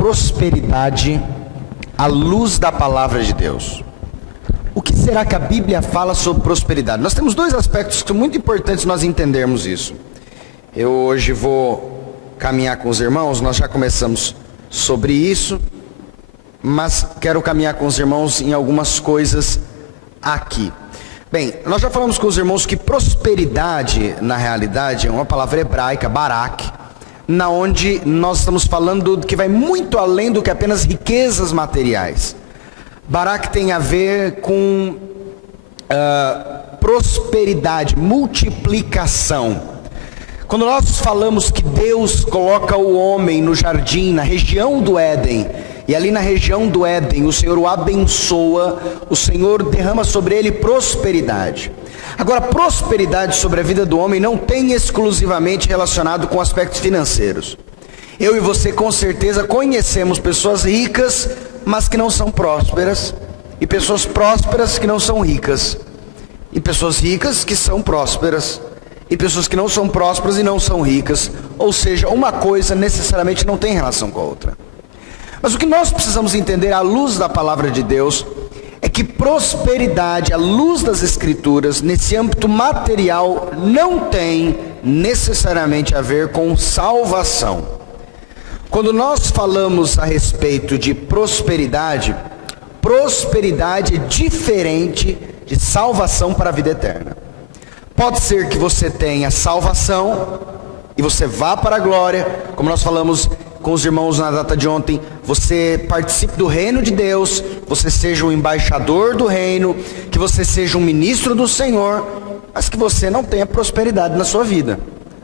prosperidade à luz da palavra de Deus? O que será que a Bíblia fala sobre prosperidade? Nós temos dois aspectos que são muito importantes nós entendermos isso. Eu hoje vou caminhar com os irmãos, nós já começamos sobre isso, mas quero caminhar com os irmãos em algumas coisas aqui. Bem, nós já falamos com os irmãos que prosperidade, na realidade, é uma palavra hebraica, barak, na onde nós estamos falando que vai muito além do que apenas riquezas materiais. Barak tem a ver com prosperidade, multiplicação. Quando nós falamos que Deus coloca o homem no jardim, na região do Éden, e ali na região do Éden o Senhor o abençoa, o Senhor derrama sobre ele prosperidade. Agora, prosperidade sobre a vida do homem não tem exclusivamente relacionado com aspectos financeiros. Eu e você com certeza conhecemos pessoas ricas, mas que não são prósperas, e pessoas prósperas que não são ricas, e pessoas ricas que são prósperas, e pessoas que não são prósperas e não são ricas. Ou seja, uma coisa necessariamente não tem relação com a outra. Mas o que nós precisamos entender à luz da palavra de Deus é que prosperidade, à luz das Escrituras, nesse âmbito material, não tem necessariamente a ver com salvação. Quando nós falamos a respeito de prosperidade, prosperidade é diferente de salvação para a vida eterna. Pode ser que você tenha salvação e você vá para a glória, como nós falamos com os irmãos na data de ontem, você participe do reino de Deus, você seja um embaixador do reino, que você seja um ministro do Senhor, mas que você não tenha prosperidade na sua vida.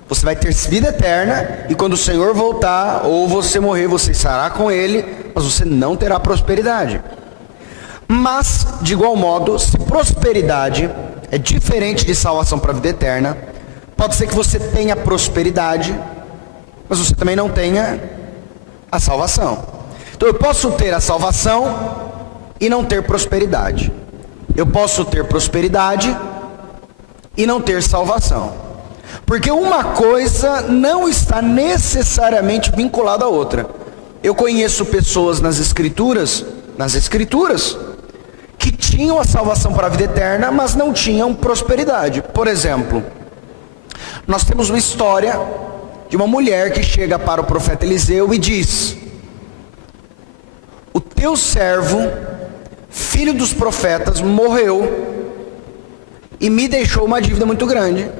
Você vai ter vida eterna, e quando o Senhor voltar, ou você morrer, você estará com Ele, mas você não terá prosperidade. Mas, de igual modo, se prosperidade é diferente de salvação para a vida eterna, pode ser que você tenha prosperidade, mas você também não tenha a salvação. Então eu posso ter a salvação e não ter prosperidade. Eu posso ter prosperidade e não ter salvação. Porque uma coisa não está necessariamente vinculada à outra. Eu conheço pessoas nas escrituras, que tinham a salvação para a vida eterna, mas não tinham prosperidade. Por exemplo, nós temos uma história de uma mulher que chega para o profeta Eliseu e diz: o teu servo, filho dos profetas, morreu e me deixou uma dívida muito grande.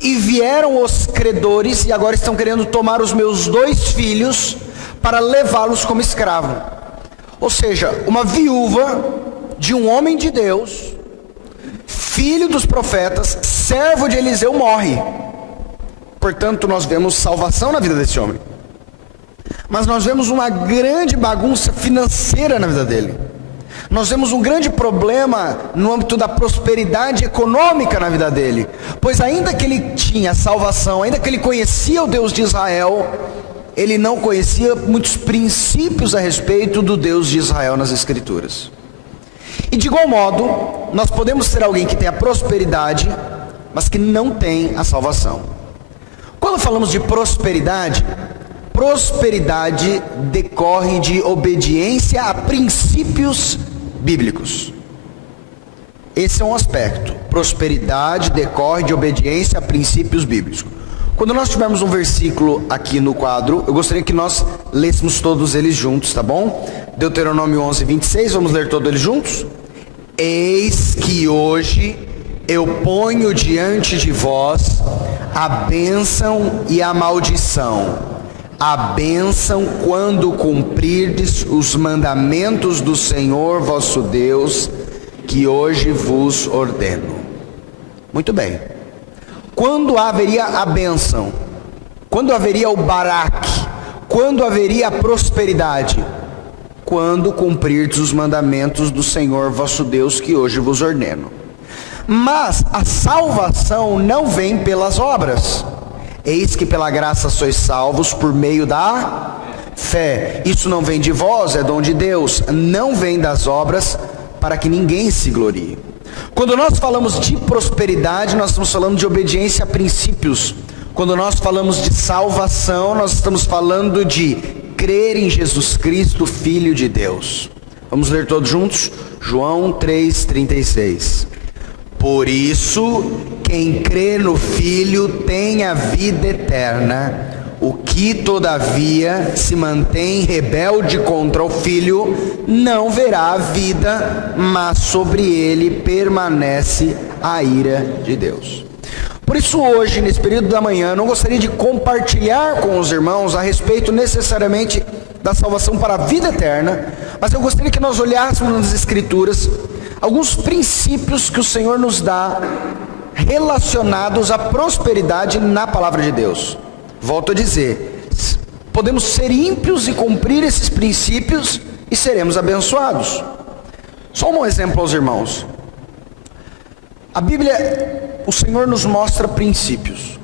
E vieram os credores e agora estão querendo tomar os meus 2 filhos para levá-los como escravo. Ou seja, uma viúva de um homem de Deus, filho dos profetas, servo de Eliseu, morre. Portanto, nós vemos salvação na vida desse homem, mas nós vemos uma grande bagunça financeira na vida dele. Nós vemos um grande problema no âmbito da prosperidade econômica na vida dele, pois ainda que ele tinha salvação, ainda que ele conhecia o Deus de Israel, ele não conhecia muitos princípios a respeito do Deus de Israel nas Escrituras. E de igual modo, nós podemos ter alguém que tem a prosperidade, mas que não tem a salvação. Quando falamos de prosperidade, prosperidade decorre de obediência a princípios bíblicos. Esse é um aspecto. Prosperidade decorre de obediência a princípios bíblicos. Quando nós tivermos um versículo aqui no quadro, eu gostaria que nós lêssemos todos eles juntos, tá bom? Deuteronômio 11, 26, vamos ler todos eles juntos? Eis que hoje eu ponho diante de vós a bênção e a maldição. A bênção quando cumprirdes os mandamentos do Senhor vosso Deus, que hoje vos ordeno. Muito bem. Quando haveria a bênção? Quando haveria o barak? Quando haveria a prosperidade? Quando cumprirdes os mandamentos do Senhor vosso Deus, que hoje vos ordeno. Mas a salvação não vem pelas obras. Eis que pela graça sois salvos por meio da fé. Isso não vem de vós, é dom de Deus. Não vem das obras, para que ninguém se glorie. Quando nós falamos de prosperidade, nós estamos falando de obediência a princípios. Quando nós falamos de salvação, nós estamos falando de crer em Jesus Cristo, Filho de Deus. Vamos ler todos juntos? João 3,36. Por isso, quem crê no Filho tem a vida eterna. O que, todavia, se mantém rebelde contra o Filho, não verá a vida, mas sobre ele permanece a ira de Deus. Por isso hoje, nesse período da manhã, eu não gostaria de compartilhar com os irmãos a respeito necessariamente da salvação para a vida eterna, mas eu gostaria que nós olhássemos nas Escrituras alguns princípios que o Senhor nos dá relacionados à prosperidade na palavra de Deus. Volto a dizer, podemos ser ímpios e cumprir esses princípios e seremos abençoados. Só um exemplo aos irmãos. A Bíblia, o Senhor nos mostra princípios.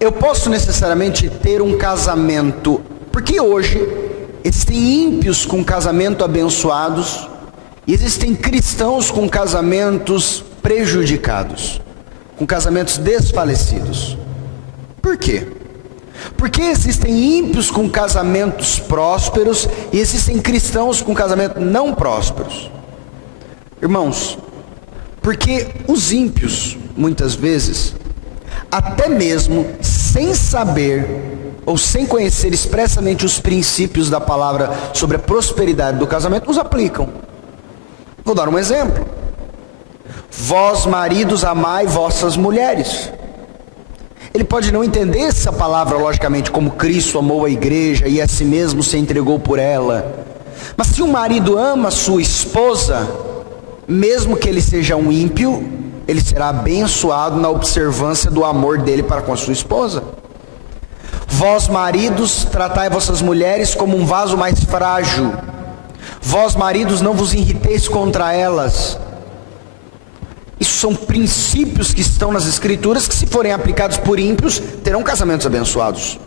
Eu posso necessariamente ter um casamento, porque hoje existem ímpios com casamento abençoados e existem cristãos com casamentos prejudicados, com casamentos desfalecidos. Por quê? Porque existem ímpios com casamentos prósperos e existem cristãos com casamentos não prósperos. Irmãos, porque os ímpios, muitas vezes, até mesmo sem saber ou sem conhecer expressamente os princípios da palavra sobre a prosperidade do casamento, os aplicam. Vou dar um exemplo. Vós, maridos, amai vossas mulheres. Ele pode não entender essa palavra, logicamente, como Cristo amou a igreja e a si mesmo se entregou por ela. Mas se um marido ama sua esposa, mesmo que ele seja um ímpio, ele será abençoado na observância do amor dele para com a sua esposa. Vós, maridos, tratai vossas mulheres como um vaso mais frágil. Vós, maridos, não vos irriteis contra elas. Isso são princípios que estão nas Escrituras que, se forem aplicados por ímpios, terão casamentos abençoados.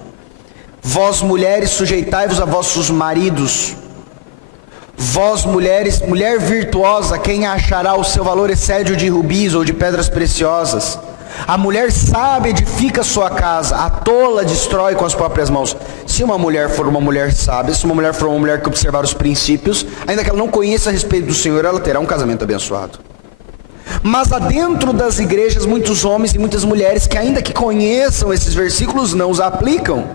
Vós, mulheres, sujeitai-vos a vossos maridos. Vós, mulheres, mulher virtuosa, quem achará o seu valor excede o de rubis ou de pedras preciosas? A mulher sábia edifica sua casa, a tola destrói com as próprias mãos. Se uma mulher for uma mulher sábia, se uma mulher for uma mulher que observar os princípios, ainda que ela não conheça a respeito do Senhor, ela terá um casamento abençoado. Mas há dentro das igrejas muitos homens e muitas mulheres que, ainda que conheçam esses versículos, não os aplicam.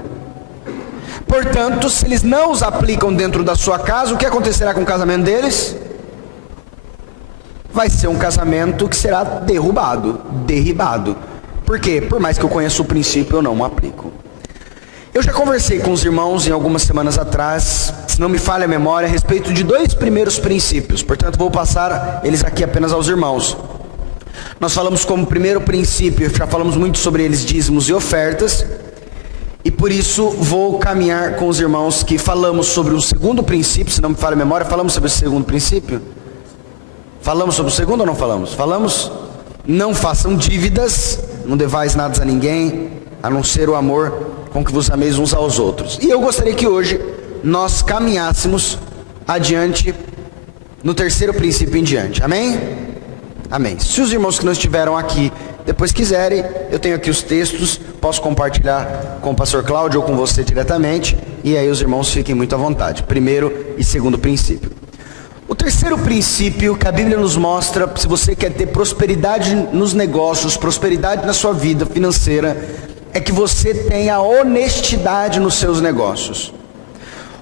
Portanto, se eles não os aplicam dentro da sua casa, o que acontecerá com o casamento deles? Vai ser um casamento que será derrubado. Por quê? Por mais que eu conheça o princípio, eu não o aplico. Eu já conversei com os irmãos em algumas semanas atrás, se não me falha a memória, a respeito de 2 primeiros princípios. Portanto, vou passar eles aqui apenas aos irmãos. Nós falamos como primeiro princípio, já falamos muito sobre eles, dízimos e ofertas. E por isso vou caminhar com os irmãos que falamos sobre o segundo princípio, se não me falha a memória. Falamos sobre o segundo princípio? Falamos sobre o segundo ou não falamos? Falamos? Não façam dívidas, não devais nada a ninguém, a não ser o amor com que vos ameis uns aos outros. E eu gostaria que hoje nós caminhássemos adiante no terceiro princípio em diante. Amém? Amém. Se os irmãos que não estiveram aqui depois quiserem, eu tenho aqui os textos, posso compartilhar com o pastor Cláudio ou com você diretamente, e aí os irmãos fiquem muito à vontade. Primeiro e segundo princípio. O terceiro princípio que a Bíblia nos mostra, se você quer ter prosperidade nos negócios, prosperidade na sua vida financeira, é que você tenha honestidade nos seus negócios.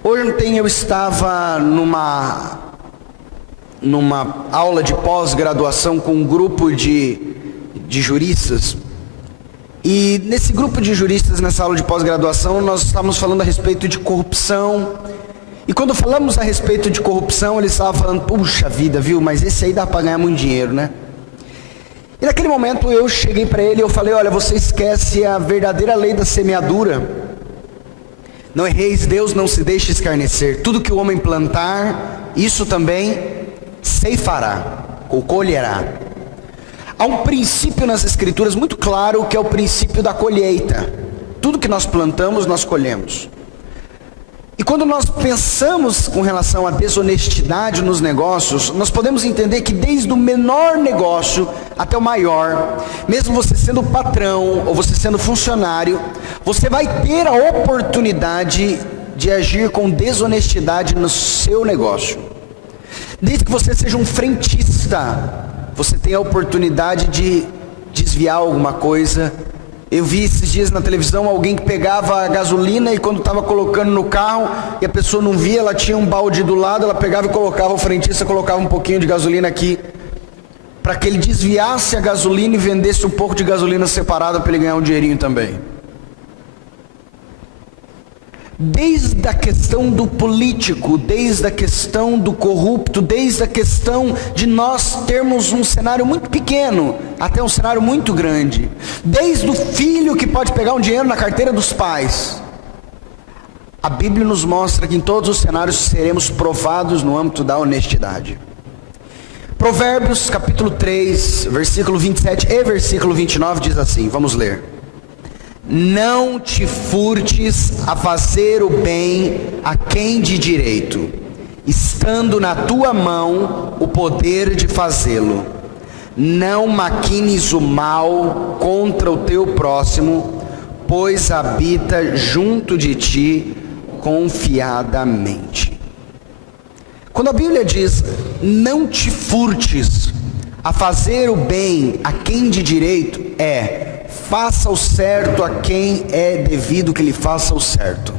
Hoje ontem eu estava numa aula de pós-graduação com um grupo de juristas, e nesse grupo de juristas, nessa aula de pós-graduação, nós estávamos falando a respeito de corrupção. E quando falamos a respeito de corrupção, eles estavam falando, puxa vida, viu, mas esse aí dá para ganhar muito dinheiro, né? E naquele momento eu cheguei para ele e eu falei, olha, você esquece a verdadeira lei da semeadura. Não erreis, Deus não se deixe escarnecer. Tudo que o homem plantar, isso também ceifará, ou colherá. Há um princípio nas Escrituras muito claro, que é o princípio da colheita. Tudo que nós plantamos, nós colhemos. E quando nós pensamos com relação à desonestidade nos negócios, nós podemos entender que desde o menor negócio até o maior, mesmo você sendo patrão ou você sendo funcionário, você vai ter a oportunidade de agir com desonestidade no seu negócio. Desde que você seja um frentista, você tem a oportunidade de desviar alguma coisa. Eu vi esses dias na televisão alguém que pegava a gasolina e quando estava colocando no carro e a pessoa não via, ela tinha um balde do lado, ela pegava e colocava, o frentista colocava um pouquinho de gasolina aqui, para que ele desviasse a gasolina e vendesse um pouco de gasolina separada para ele ganhar um dinheirinho também. Desde a questão do político, desde a questão do corrupto, desde a questão de nós termos um cenário muito pequeno, até um cenário muito grande, desde o filho que pode pegar um dinheiro na carteira dos pais, a Bíblia nos mostra que em todos os cenários seremos provados no âmbito da honestidade. Provérbios capítulo 3, versículo 27 e versículo 29 diz assim, vamos ler: não te furtes a fazer o bem a quem de direito, estando na tua mão o poder de fazê-lo. Não maquines o mal contra o teu próximo, pois habita junto de ti confiadamente. Quando a Bíblia diz, não te furtes a fazer o bem a quem de direito, faça o certo a quem é devido que lhe faça o certo.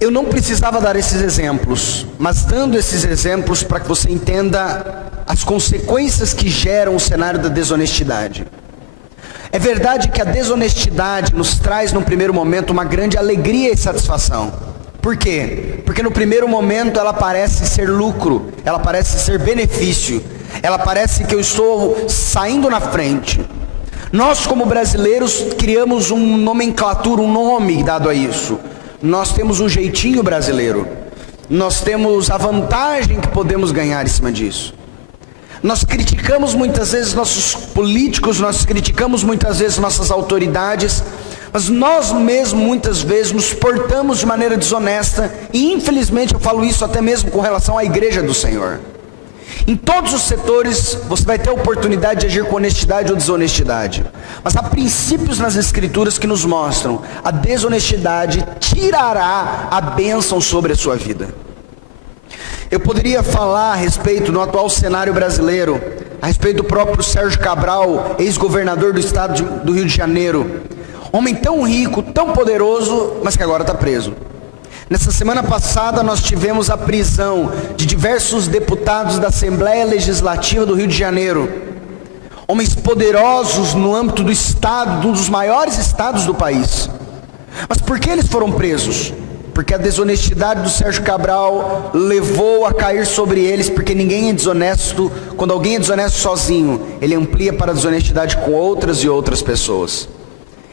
Eu não precisava dar esses exemplos, mas dando esses exemplos para que você entenda as consequências que geram o cenário da desonestidade. É verdade que a desonestidade nos traz, num primeiro momento, uma grande alegria e satisfação. Por quê? Porque no primeiro momento ela parece ser lucro, ela parece ser benefício, ela parece que eu estou saindo na frente. Nós como brasileiros criamos uma nomenclatura, um nome dado a isso. Nós temos um jeitinho brasileiro, nós temos a vantagem que podemos ganhar em cima disso. Nós criticamos muitas vezes nossos políticos, nós criticamos muitas vezes nossas autoridades, mas nós mesmos muitas vezes nos portamos de maneira desonesta, e infelizmente eu falo isso até mesmo com relação à igreja do Senhor. Em todos os setores você vai ter a oportunidade de agir com honestidade ou desonestidade, mas há princípios nas escrituras que nos mostram: a desonestidade tirará a bênção sobre a sua vida. Eu poderia falar a respeito, no atual cenário brasileiro, a respeito do próprio Sérgio Cabral, ex-governador do estado do Rio de Janeiro, homem tão rico, tão poderoso, mas que agora está preso. Nessa semana passada nós tivemos a prisão de diversos deputados da Assembleia Legislativa do Rio de Janeiro, homens poderosos no âmbito do estado, um dos maiores estados do país. Mas por que eles foram presos? Porque a desonestidade do Sérgio Cabral levou a cair sobre eles, porque ninguém é desonesto. Quando alguém é desonesto sozinho, ele amplia para a desonestidade com outras e outras pessoas.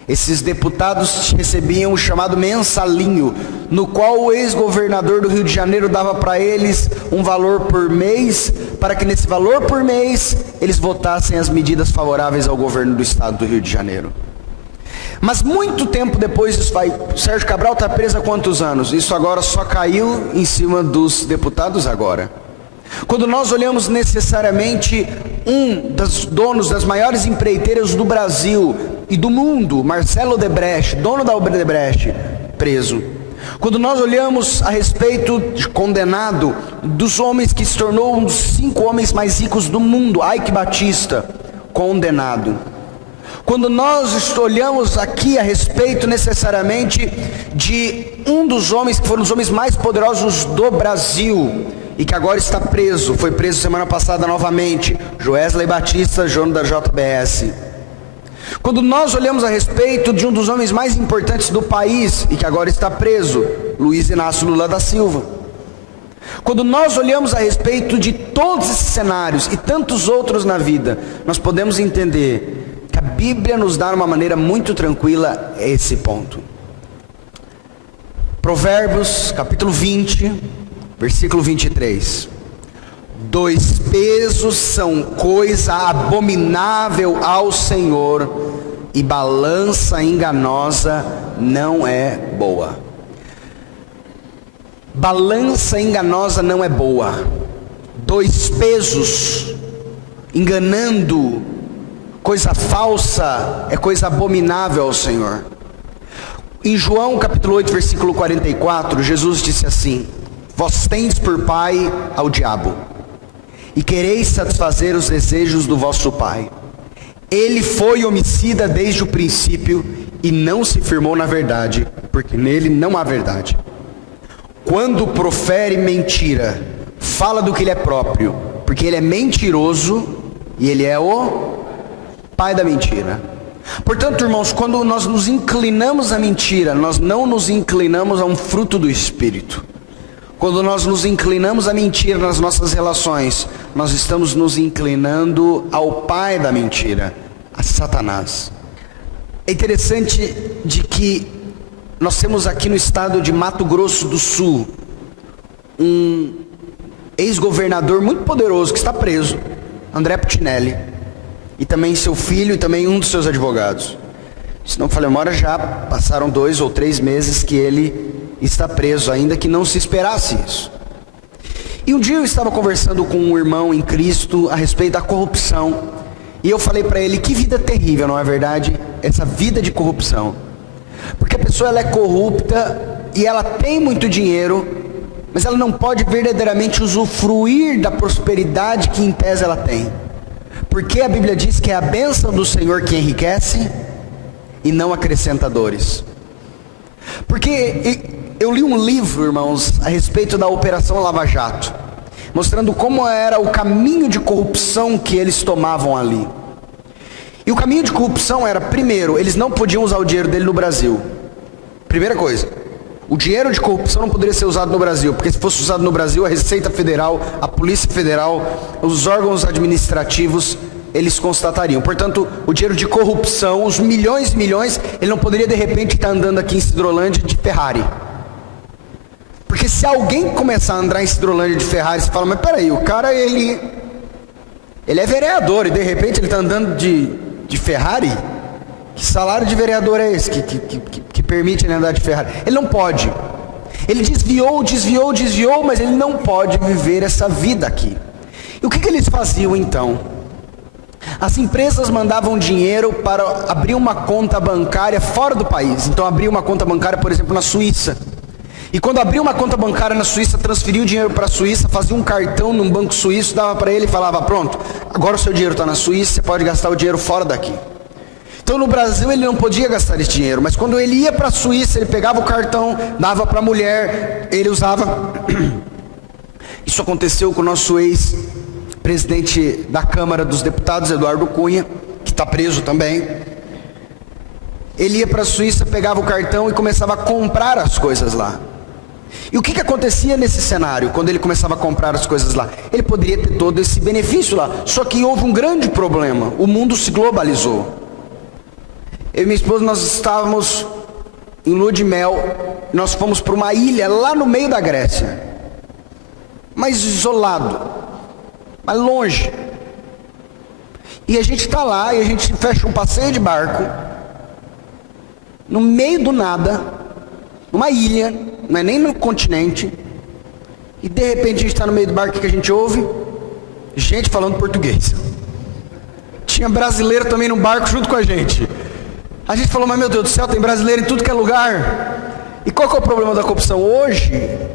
Esses deputados recebiam o chamado mensalinho, no qual o ex-governador do Rio de Janeiro dava para eles um valor por mês, para que nesse valor por mês eles votassem as medidas favoráveis ao governo do estado do Rio de Janeiro. Mas muito tempo depois isso vai. Sérgio Cabral está preso há quantos anos? Isso agora só caiu em cima dos deputados agora. Quando nós olhamos necessariamente um dos donos das maiores empreiteiras do Brasil e do mundo, Marcelo Odebrecht, dono da Odebrecht, preso. Quando nós olhamos a respeito de condenado, dos homens que se tornou um dos 5 homens mais ricos do mundo, Ike Batista, condenado. Quando nós olhamos aqui a respeito necessariamente de um dos homens que foram os homens mais poderosos do Brasil e que agora está preso, foi preso semana passada novamente, Joesley Batista, dono da JBS. Quando nós olhamos a respeito de um dos homens mais importantes do país e que agora está preso, Luiz Inácio Lula da Silva. Quando nós olhamos a respeito de todos esses cenários e tantos outros na vida, nós podemos entender que a Bíblia nos dá de uma maneira muito tranquila esse ponto. Provérbios capítulo 20, versículo 23. 2 pesos são coisa abominável ao Senhor, e balança enganosa não é boa. Balança enganosa não é boa. 2 pesos enganando, coisa falsa, é coisa abominável ao Senhor. Em João capítulo 8, versículo 44, Jesus disse assim: vós tendes por pai ao diabo, e quereis satisfazer os desejos do vosso pai. Ele foi homicida desde o princípio, e não se firmou na verdade, porque nele não há verdade. Quando profere mentira, fala do que ele é próprio, porque ele é mentiroso, e ele é o pai da mentira. Portanto, irmãos, quando nós nos inclinamos à mentira, nós não nos inclinamos a um fruto do Espírito. Quando nós nos inclinamos à mentira nas nossas relações, nós estamos nos inclinando ao pai da mentira, a Satanás. É interessante de que nós temos aqui no estado de Mato Grosso do Sul um ex-governador muito poderoso que está preso, André Putinelli, e também seu filho e também um dos seus advogados. Se não falha a memória, já passaram 2 ou 3 meses que ele está preso, ainda que não se esperasse isso. E um dia eu estava conversando com um irmão em Cristo a respeito da corrupção, e eu falei para ele: que vida terrível, não é verdade? Essa vida de corrupção. Porque a pessoa ela é corrupta e ela tem muito dinheiro, mas ela não pode verdadeiramente usufruir da prosperidade que em tese ela tem. Porque a Bíblia diz que é a bênção do Senhor que enriquece e não acrescenta dores. Porque eu li um livro, irmãos, a respeito da Operação Lava Jato, mostrando como era o caminho de corrupção que eles tomavam ali. E o caminho de corrupção era, primeiro, eles não podiam usar o dinheiro dele no Brasil. Primeira coisa, o dinheiro de corrupção não poderia ser usado no Brasil, porque se fosse usado no Brasil, a Receita Federal, a Polícia Federal, os órgãos administrativos, eles constatariam. Portanto, o dinheiro de corrupção, os milhões e milhões, ele não poderia de repente estar andando aqui em Sidrolândia de Ferrari. Porque se alguém começar a andar em Sidrolândia de Ferrari, você fala: mas peraí, o cara ele é vereador e de repente ele está andando de Ferrari? Que salário de vereador é esse que permite ele andar de Ferrari? Ele não pode. Ele desviou, mas ele não pode viver essa vida aqui. E o que eles faziam então? As empresas mandavam dinheiro para abrir uma conta bancária fora do país. Então abria uma conta bancária, por exemplo, na Suíça. E quando abria uma conta bancária na Suíça, transferia o dinheiro para a Suíça, fazia um cartão num banco suíço, dava para ele e falava: pronto, agora o seu dinheiro está na Suíça, você pode gastar o dinheiro fora daqui. Então no Brasil ele não podia gastar esse dinheiro, mas quando ele ia para a Suíça, ele pegava o cartão, dava para a mulher, ele usava. Isso aconteceu com o nosso ex-presidente da Câmara dos Deputados, Eduardo Cunha, que está preso também. Ele ia para a Suíça, pegava o cartão e começava a comprar as coisas lá. E o que acontecia nesse cenário, quando ele começava a comprar as coisas lá? Ele poderia ter todo esse benefício lá, só que houve um grande problema: o mundo se globalizou. Eu e minha esposa, nós estávamos em lua de mel, nós fomos para uma ilha lá no meio da Grécia, mais isolado, mais longe. E a gente está lá e a gente fecha um passeio de barco, no meio do nada, numa ilha, não é nem no continente, e de repente a gente está no meio do barco, o que a gente ouve? Gente falando português. Tinha brasileiro também no barco junto com a gente. A gente falou: mas meu Deus do céu, tem brasileiro em tudo que é lugar. E qual que é o problema da corrupção? Hoje,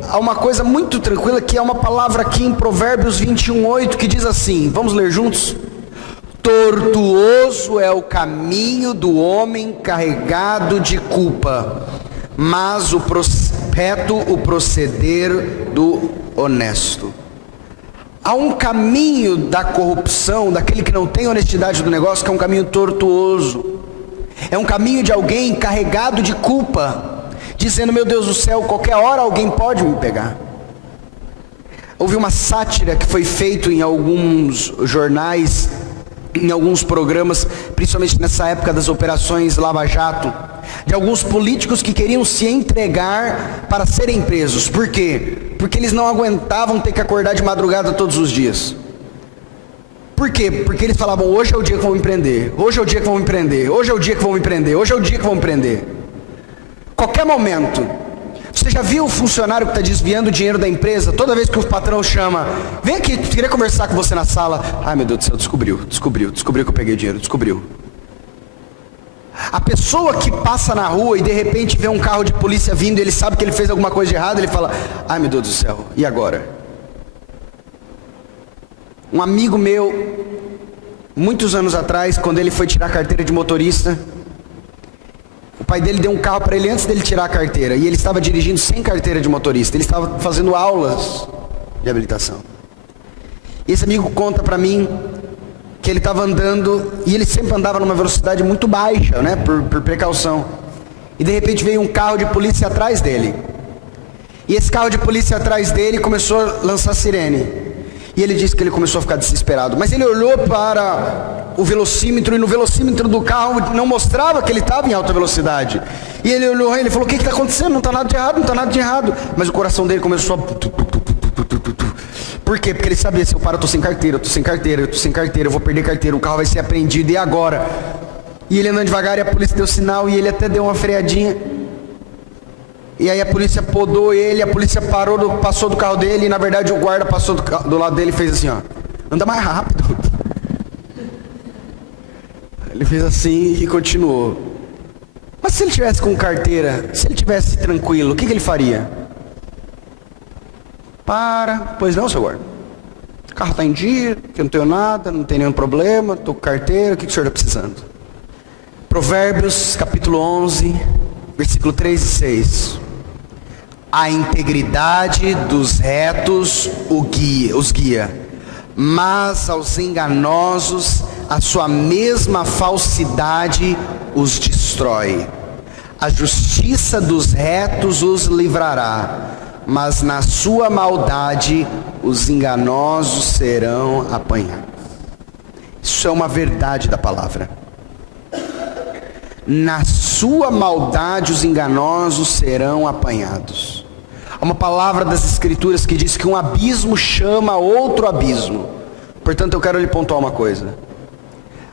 há uma coisa muito tranquila, que é uma palavra aqui em Provérbios 21:8, que diz assim, vamos ler juntos? Tortuoso é o caminho do homem carregado de culpa, mas reto o proceder do honesto. Há um caminho da corrupção, daquele que não tem honestidade do negócio, que é um caminho tortuoso. É um caminho de alguém carregado de culpa, dizendo: meu Deus do céu, qualquer hora alguém pode me pegar. Houve uma sátira que foi feita em alguns jornais, em alguns programas, principalmente nessa época das operações Lava Jato, de alguns políticos que queriam se entregar para serem presos. Por quê? Porque eles não aguentavam ter que acordar de madrugada todos os dias. Por quê? Porque eles falavam: hoje é o dia que vão me prender, hoje é o dia que vão me prender, hoje é o dia que vão me prender, hoje é o dia que vão me prender. Qualquer momento. Você já viu o funcionário que está desviando o dinheiro da empresa? Toda vez que o patrão chama: vem aqui, queria conversar com você na sala. Ai meu Deus do céu, descobriu que eu peguei o dinheiro, descobriu. A pessoa que passa na rua e de repente vê um carro de polícia vindo e ele sabe que ele fez alguma coisa de errado, ele fala: ai meu Deus do céu, e agora? Um amigo meu, muitos anos atrás, quando ele foi tirar a carteira de motorista, o pai dele deu um carro para ele antes dele tirar a carteira, e ele estava dirigindo sem carteira de motorista, ele estava fazendo aulas de habilitação. E esse amigo conta para mim que ele estava andando, e ele sempre andava numa velocidade muito baixa, né, por precaução. E de repente veio um carro de polícia atrás dele. E esse carro de polícia atrás dele começou a lançar sirene. E ele disse que ele começou a ficar desesperado. Mas ele olhou para o velocímetro, e no velocímetro do carro não mostrava que ele estava em alta velocidade. E ele olhou e ele falou: o que está acontecendo? Não está nada de errado, não está nada de errado. Mas o coração dele começou a... Por quê? Porque ele sabia: se eu paro, eu estou sem carteira, eu vou perder carteira, o carro vai ser apreendido, e agora? E ele andando devagar, e a polícia deu sinal, e ele até deu uma freadinha. E aí a polícia podou ele, a polícia parou, passou do carro dele, e na verdade o guarda passou do lado dele e fez assim, ó: anda mais rápido. Ele fez assim e continuou. Mas se ele tivesse com carteira, se ele tivesse tranquilo, o que ele faria? Pois não, seu guarda. O carro está em dia, que eu não tenho nada, não tem nenhum problema, estou com carteira, o que o senhor está precisando? Provérbios capítulo 11, versículo 3 e 6. A integridade dos retos os guia, mas aos enganosos a sua mesma falsidade os destrói. A justiça dos retos os livrará, mas na sua maldade os enganosos serão apanhados. Isso é uma verdade da palavra. Na sua maldade os enganosos serão apanhados. Há uma palavra das Escrituras que diz que um abismo chama outro abismo. Portanto, eu quero lhe pontuar uma coisa: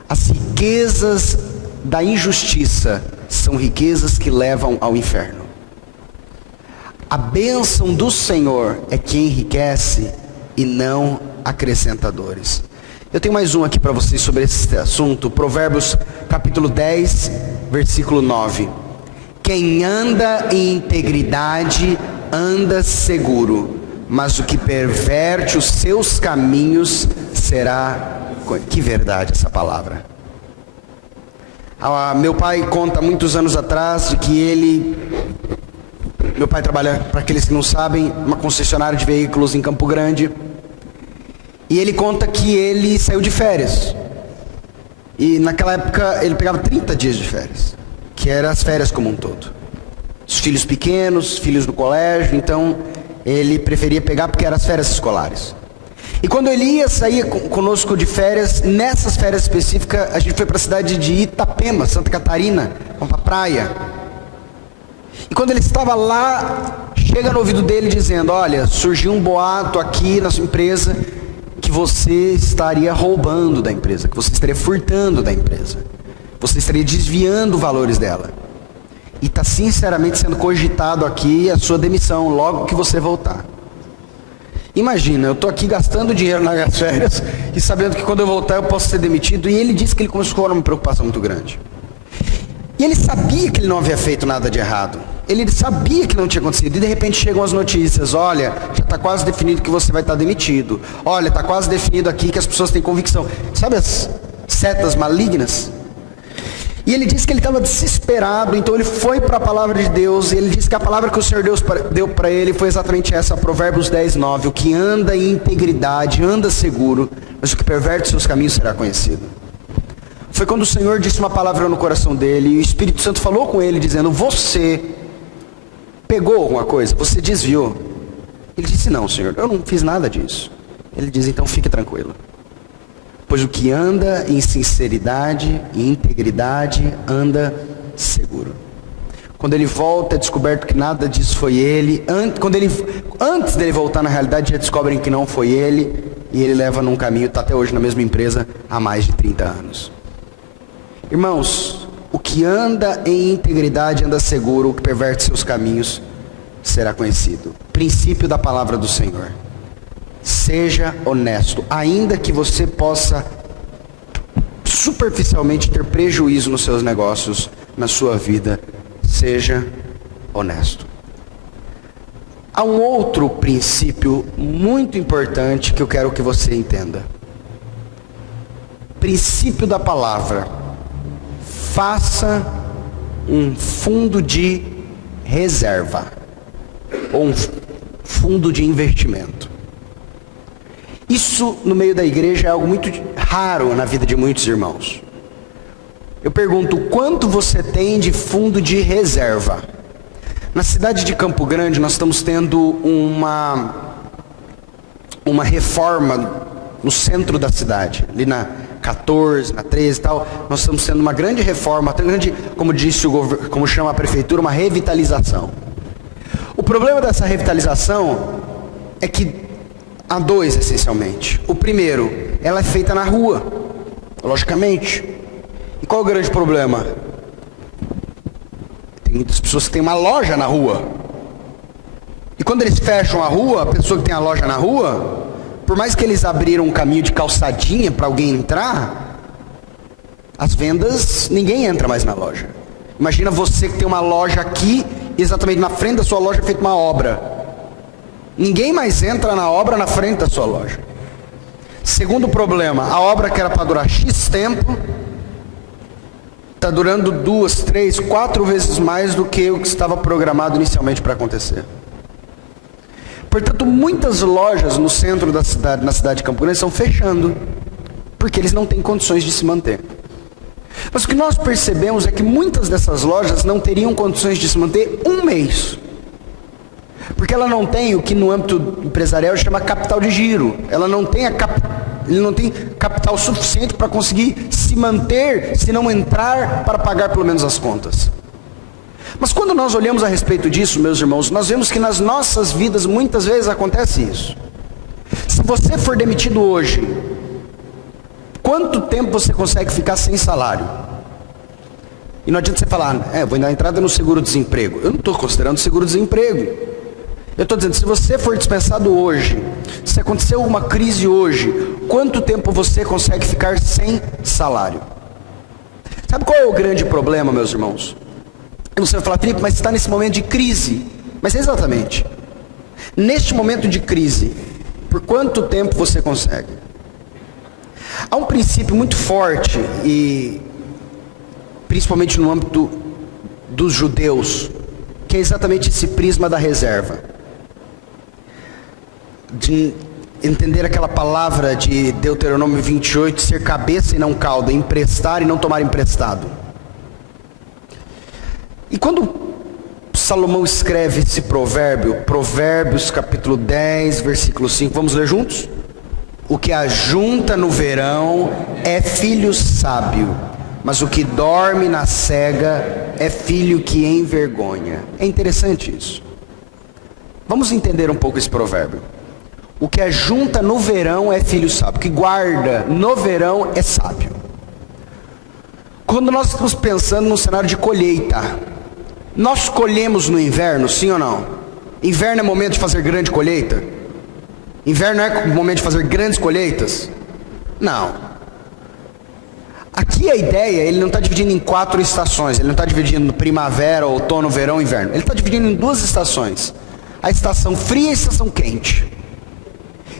as riquezas da injustiça são riquezas que levam ao inferno. A bênção do Senhor é que enriquece e não acrescenta dores. Eu tenho mais um aqui para vocês sobre esse assunto. Provérbios capítulo 10, versículo 9. Quem anda em integridade anda seguro, mas o que perverte os seus caminhos será... Que verdade essa palavra. Meu pai conta muitos anos atrás de que meu pai trabalha, para aqueles que não sabem, uma concessionária de veículos em Campo Grande. E ele conta que ele saiu de férias. E naquela época ele pegava 30 dias de férias, que eram as férias como um todo. Os filhos pequenos, filhos do colégio, então ele preferia pegar porque eram as férias escolares. E quando ele ia sair conosco de férias, nessas férias específicas, a gente foi para a cidade de Itapema, Santa Catarina, para a praia. E quando ele estava lá, chega no ouvido dele dizendo: olha, surgiu um boato aqui na sua empresa que você estaria roubando da empresa, que você estaria furtando da empresa, você estaria desviando valores dela. E está sinceramente sendo cogitado aqui a sua demissão logo que você voltar. Imagina, eu estou aqui gastando dinheiro nas minhas férias e sabendo que quando eu voltar eu posso ser demitido. E ele disse que ele começou a uma preocupação muito grande. E ele sabia que ele não havia feito nada de errado. Ele sabia que não tinha acontecido. E de repente chegam as notícias: olha, já está quase definido que você vai estar demitido. Olha, está quase definido aqui que as pessoas têm convicção. Sabe as setas malignas? E ele disse que ele estava desesperado, então ele foi para a palavra de Deus, e ele disse que a palavra que o Senhor Deus deu para ele foi exatamente essa, Provérbios 10, 9. O que anda em integridade, anda seguro, mas o que perverte seus caminhos será conhecido. Foi quando o Senhor disse uma palavra no coração dele, e o Espírito Santo falou com ele, dizendo: você pegou alguma coisa? Você desviou? Ele disse: não, Senhor, eu não fiz nada disso. Ele diz: então fique tranquilo. Pois o que anda em sinceridade e integridade anda seguro. Quando ele volta, é descoberto que nada disso foi ele. Antes dele voltar, na realidade, já descobrem que não foi ele. E ele leva num caminho, está até hoje na mesma empresa há mais de 30 anos. Irmãos, o que anda em integridade anda seguro, o que perverte seus caminhos será conhecido. Princípio da palavra do Senhor. Seja honesto, ainda que você possa superficialmente ter prejuízo nos seus negócios, na sua vida. Seja honesto. Há um outro princípio muito importante que eu quero que você entenda. Princípio da palavra: faça um fundo de reserva, ou um fundo de investimento. Isso no meio da igreja é algo muito raro na vida de muitos irmãos. Eu pergunto, quanto você tem de fundo de reserva? Na cidade de Campo Grande nós estamos tendo uma reforma no centro da cidade, ali na 14, na 13 e tal. Nós estamos tendo uma grande reforma, tão grande, como disse como chama a prefeitura, uma revitalização. O problema dessa revitalização é que há dois, essencialmente. O primeiro, ela é feita na rua, logicamente. E qual é o grande problema? Tem muitas pessoas que têm uma loja na rua. E quando eles fecham a rua, a pessoa que tem a loja na rua, por mais que eles abriram um caminho de calçadinha para alguém entrar, as vendas, ninguém entra mais na loja. Imagina você que tem uma loja aqui, exatamente na frente da sua loja é feita uma obra. Ninguém mais entra na obra na frente da sua loja. Segundo problema, a obra que era para durar X tempo, está durando 2, 3, 4 vezes mais do que o que estava programado inicialmente para acontecer. Portanto, muitas lojas no centro da cidade, na cidade de Campo Grande, estão fechando, porque eles não têm condições de se manter. Mas o que nós percebemos é que muitas dessas lojas não teriam condições de se manter um mês. Porque ela não tem o que no âmbito empresarial chama capital de giro. Ela não tem ele não tem capital suficiente para conseguir se manter, se não entrar para pagar pelo menos as contas. Mas quando nós olhamos a respeito disso, meus irmãos, nós vemos que nas nossas vidas muitas vezes acontece isso. Se você for demitido hoje, quanto tempo você consegue ficar sem salário? E não adianta você falar, vou dar entrada no seguro-desemprego. Eu não estou considerando seguro-desemprego. Eu estou dizendo, se você for dispensado hoje, se aconteceu uma crise hoje, quanto tempo você consegue ficar sem salário? Sabe qual é o grande problema, meus irmãos? Você vai falar, Felipe, mas você está nesse momento de crise. Mas exatamente. Neste momento de crise, por quanto tempo você consegue? Há um princípio muito forte, e principalmente no âmbito dos judeus, que é exatamente esse prisma da reserva. De entender aquela palavra de Deuteronômio 28, ser cabeça e não cauda, emprestar e não tomar emprestado. E quando Salomão escreve esse provérbio, Provérbios capítulo 10, versículo 5, vamos ler juntos? O que ajunta no verão é filho sábio, mas o que dorme na cega é filho que envergonha. É interessante isso. Vamos entender um pouco esse provérbio. O que ajunta no verão é filho sábio, o que guarda no verão é sábio. Quando nós estamos pensando num cenário de colheita, nós colhemos no inverno, sim ou não? Inverno é momento de fazer grande colheita? Inverno é momento de fazer grandes colheitas? Não. Aqui a ideia, ele não está dividindo em 4 estações, ele não está dividindo primavera, outono, verão, inverno. Ele está dividindo em 2 estações. A estação fria e a estação quente.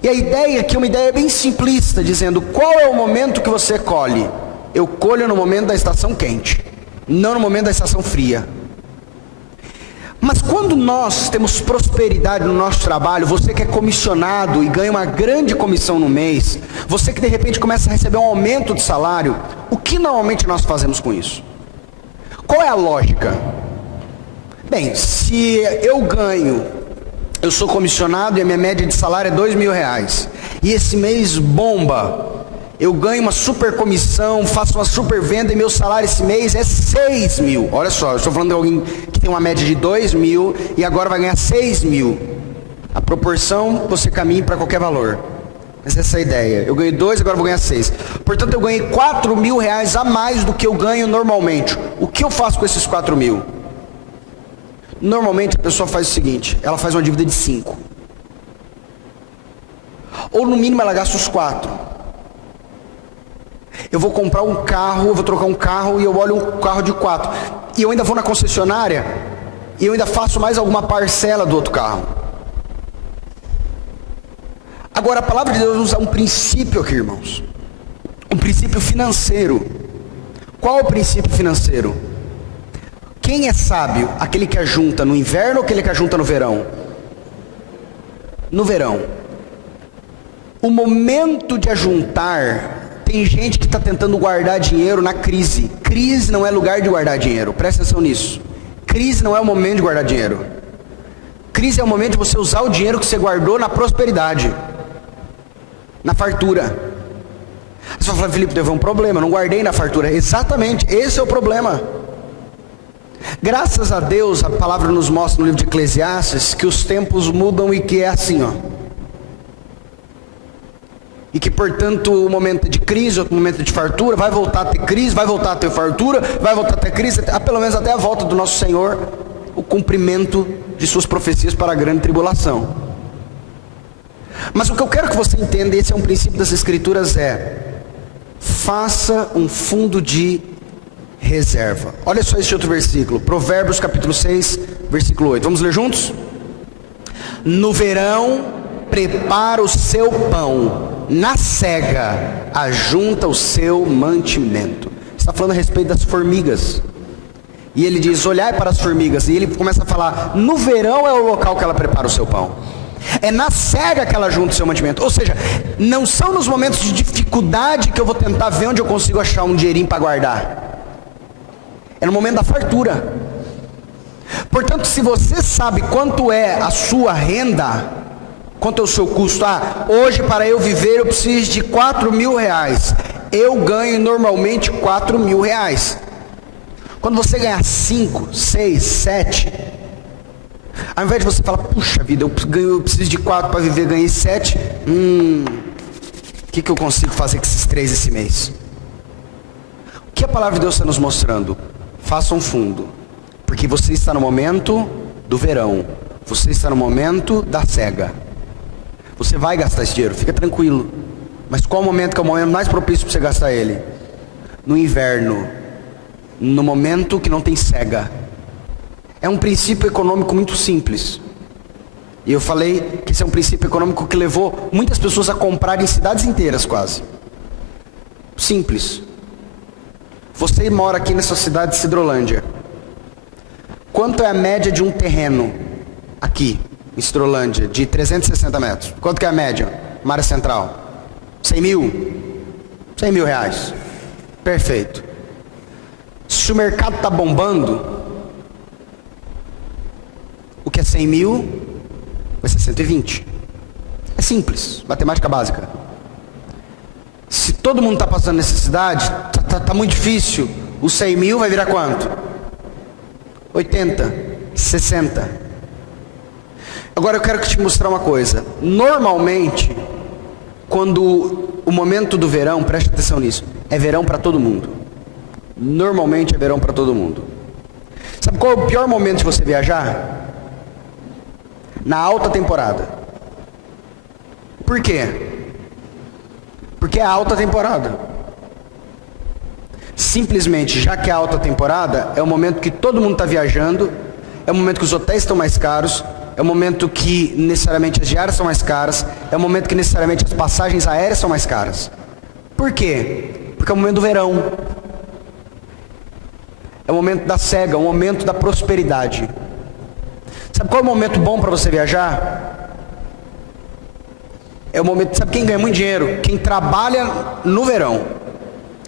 E a ideia aqui é uma ideia bem simplista, dizendo, qual é o momento que você colhe? Eu colho no momento da estação quente, não no momento da estação fria. Mas quando nós temos prosperidade no nosso trabalho, você que é comissionado e ganha uma grande comissão no mês, você que de repente começa a receber um aumento de salário, o que normalmente nós fazemos com isso? Qual é a lógica? Bem, se eu sou comissionado e a minha média de salário é R$2.000, e esse mês bomba, eu ganho uma super comissão, faço uma super venda e meu salário esse mês é 6 mil. Olha só, eu estou falando de alguém que tem uma média de 2 mil e agora vai ganhar 6 mil. A proporção, você caminha para qualquer valor. Mas essa é a ideia. Eu ganhei 2, agora vou ganhar 6. Portanto, eu ganhei 4 mil reais a mais do que eu ganho normalmente. O que eu faço com esses 4 mil? Normalmente a pessoa faz o seguinte, ela faz uma dívida de 5. Ou no mínimo ela gasta os 4. Eu vou comprar um carro, eu vou trocar um carro e eu olho um carro de 4. E eu ainda vou na concessionária e eu ainda faço mais alguma parcela do outro carro. Agora a palavra de Deus usa um princípio aqui, irmãos. Um princípio financeiro. Qual é o princípio financeiro? Quem é sábio? Aquele que ajunta no inverno ou aquele que ajunta no verão? No verão. O momento de ajuntar, tem gente que está tentando guardar dinheiro na crise. Crise não é lugar de guardar dinheiro, presta atenção nisso. Crise não é o momento de guardar dinheiro. Crise é o momento de você usar o dinheiro que você guardou na prosperidade, na fartura. Você vai falar, Felipe, teve um problema, eu não guardei na fartura. Exatamente, esse é o problema. Graças a Deus, a palavra nos mostra no livro de Eclesiastes que os tempos mudam e que é assim, ó. E que, portanto, o momento de crise, outro momento de fartura, vai voltar a ter crise, vai voltar a ter fartura, vai voltar a ter crise, pelo menos até a volta do nosso Senhor, o cumprimento de suas profecias para a grande tribulação. Mas o que eu quero que você entenda, esse é um princípio das Escrituras, faça um fundo de reserva. Olha só este outro versículo, Provérbios capítulo 6, versículo 8. Vamos ler juntos? No verão, prepara o seu pão, na cega, ajunta o seu mantimento. Está falando a respeito das formigas. E ele diz, olhai para as formigas. E ele começa a falar, no verão é o local que ela prepara o seu pão. É na cega que ela junta o seu mantimento. Ou seja, não são nos momentos de dificuldade que eu vou tentar ver onde eu consigo achar um dinheirinho para guardar. É no momento da fartura. Portanto, se você sabe quanto é a sua renda, quanto é o seu custo, hoje para eu viver eu preciso de 4.000 reais. Eu ganho normalmente 4.000 reais. Quando você ganhar 5, 6, 7, ao invés de você falar, puxa vida, eu preciso de 4 para viver, ganhei 7, o que eu consigo fazer com esses 3 esse mês? O que a palavra de Deus está nos mostrando? Faça um fundo, porque você está no momento do verão, você está no momento da cega. Você vai gastar esse dinheiro, fica tranquilo. Mas qual o momento que é o momento mais propício para você gastar ele? No inverno, no momento que não tem cega. É um princípio econômico muito simples. E eu falei que esse é um princípio econômico que levou muitas pessoas a comprarem cidades inteiras quase. Simples. Você mora aqui nessa cidade de Sidrolândia. Quanto é a média de um terreno aqui em Sidrolândia de 360 metros? Quanto que é a média? Uma área central? 100 mil? 100 mil reais. Perfeito. Se o mercado está bombando, o que é 100 mil vai ser 120. É simples, matemática básica. Se todo mundo está passando necessidade, está muito difícil, o 100 mil vai virar quanto? 80, 60. Agora eu quero te mostrar uma coisa. Normalmente, quando o momento do verão, preste atenção nisso, é verão para todo mundo. Normalmente é verão para todo mundo. Sabe qual é o pior momento de você viajar? Na alta temporada. Por quê? Porque é a alta temporada. Simplesmente, já que é a alta temporada, é o momento que todo mundo está viajando, é o momento que os hotéis estão mais caros, é o momento que necessariamente as diárias são mais caras, é o momento que necessariamente as passagens aéreas são mais caras. Por quê? Porque é o momento do verão. É o momento da cega, o momento da prosperidade. Sabe qual é o momento bom para você viajar? É o momento, sabe quem ganha muito dinheiro? Quem trabalha no verão.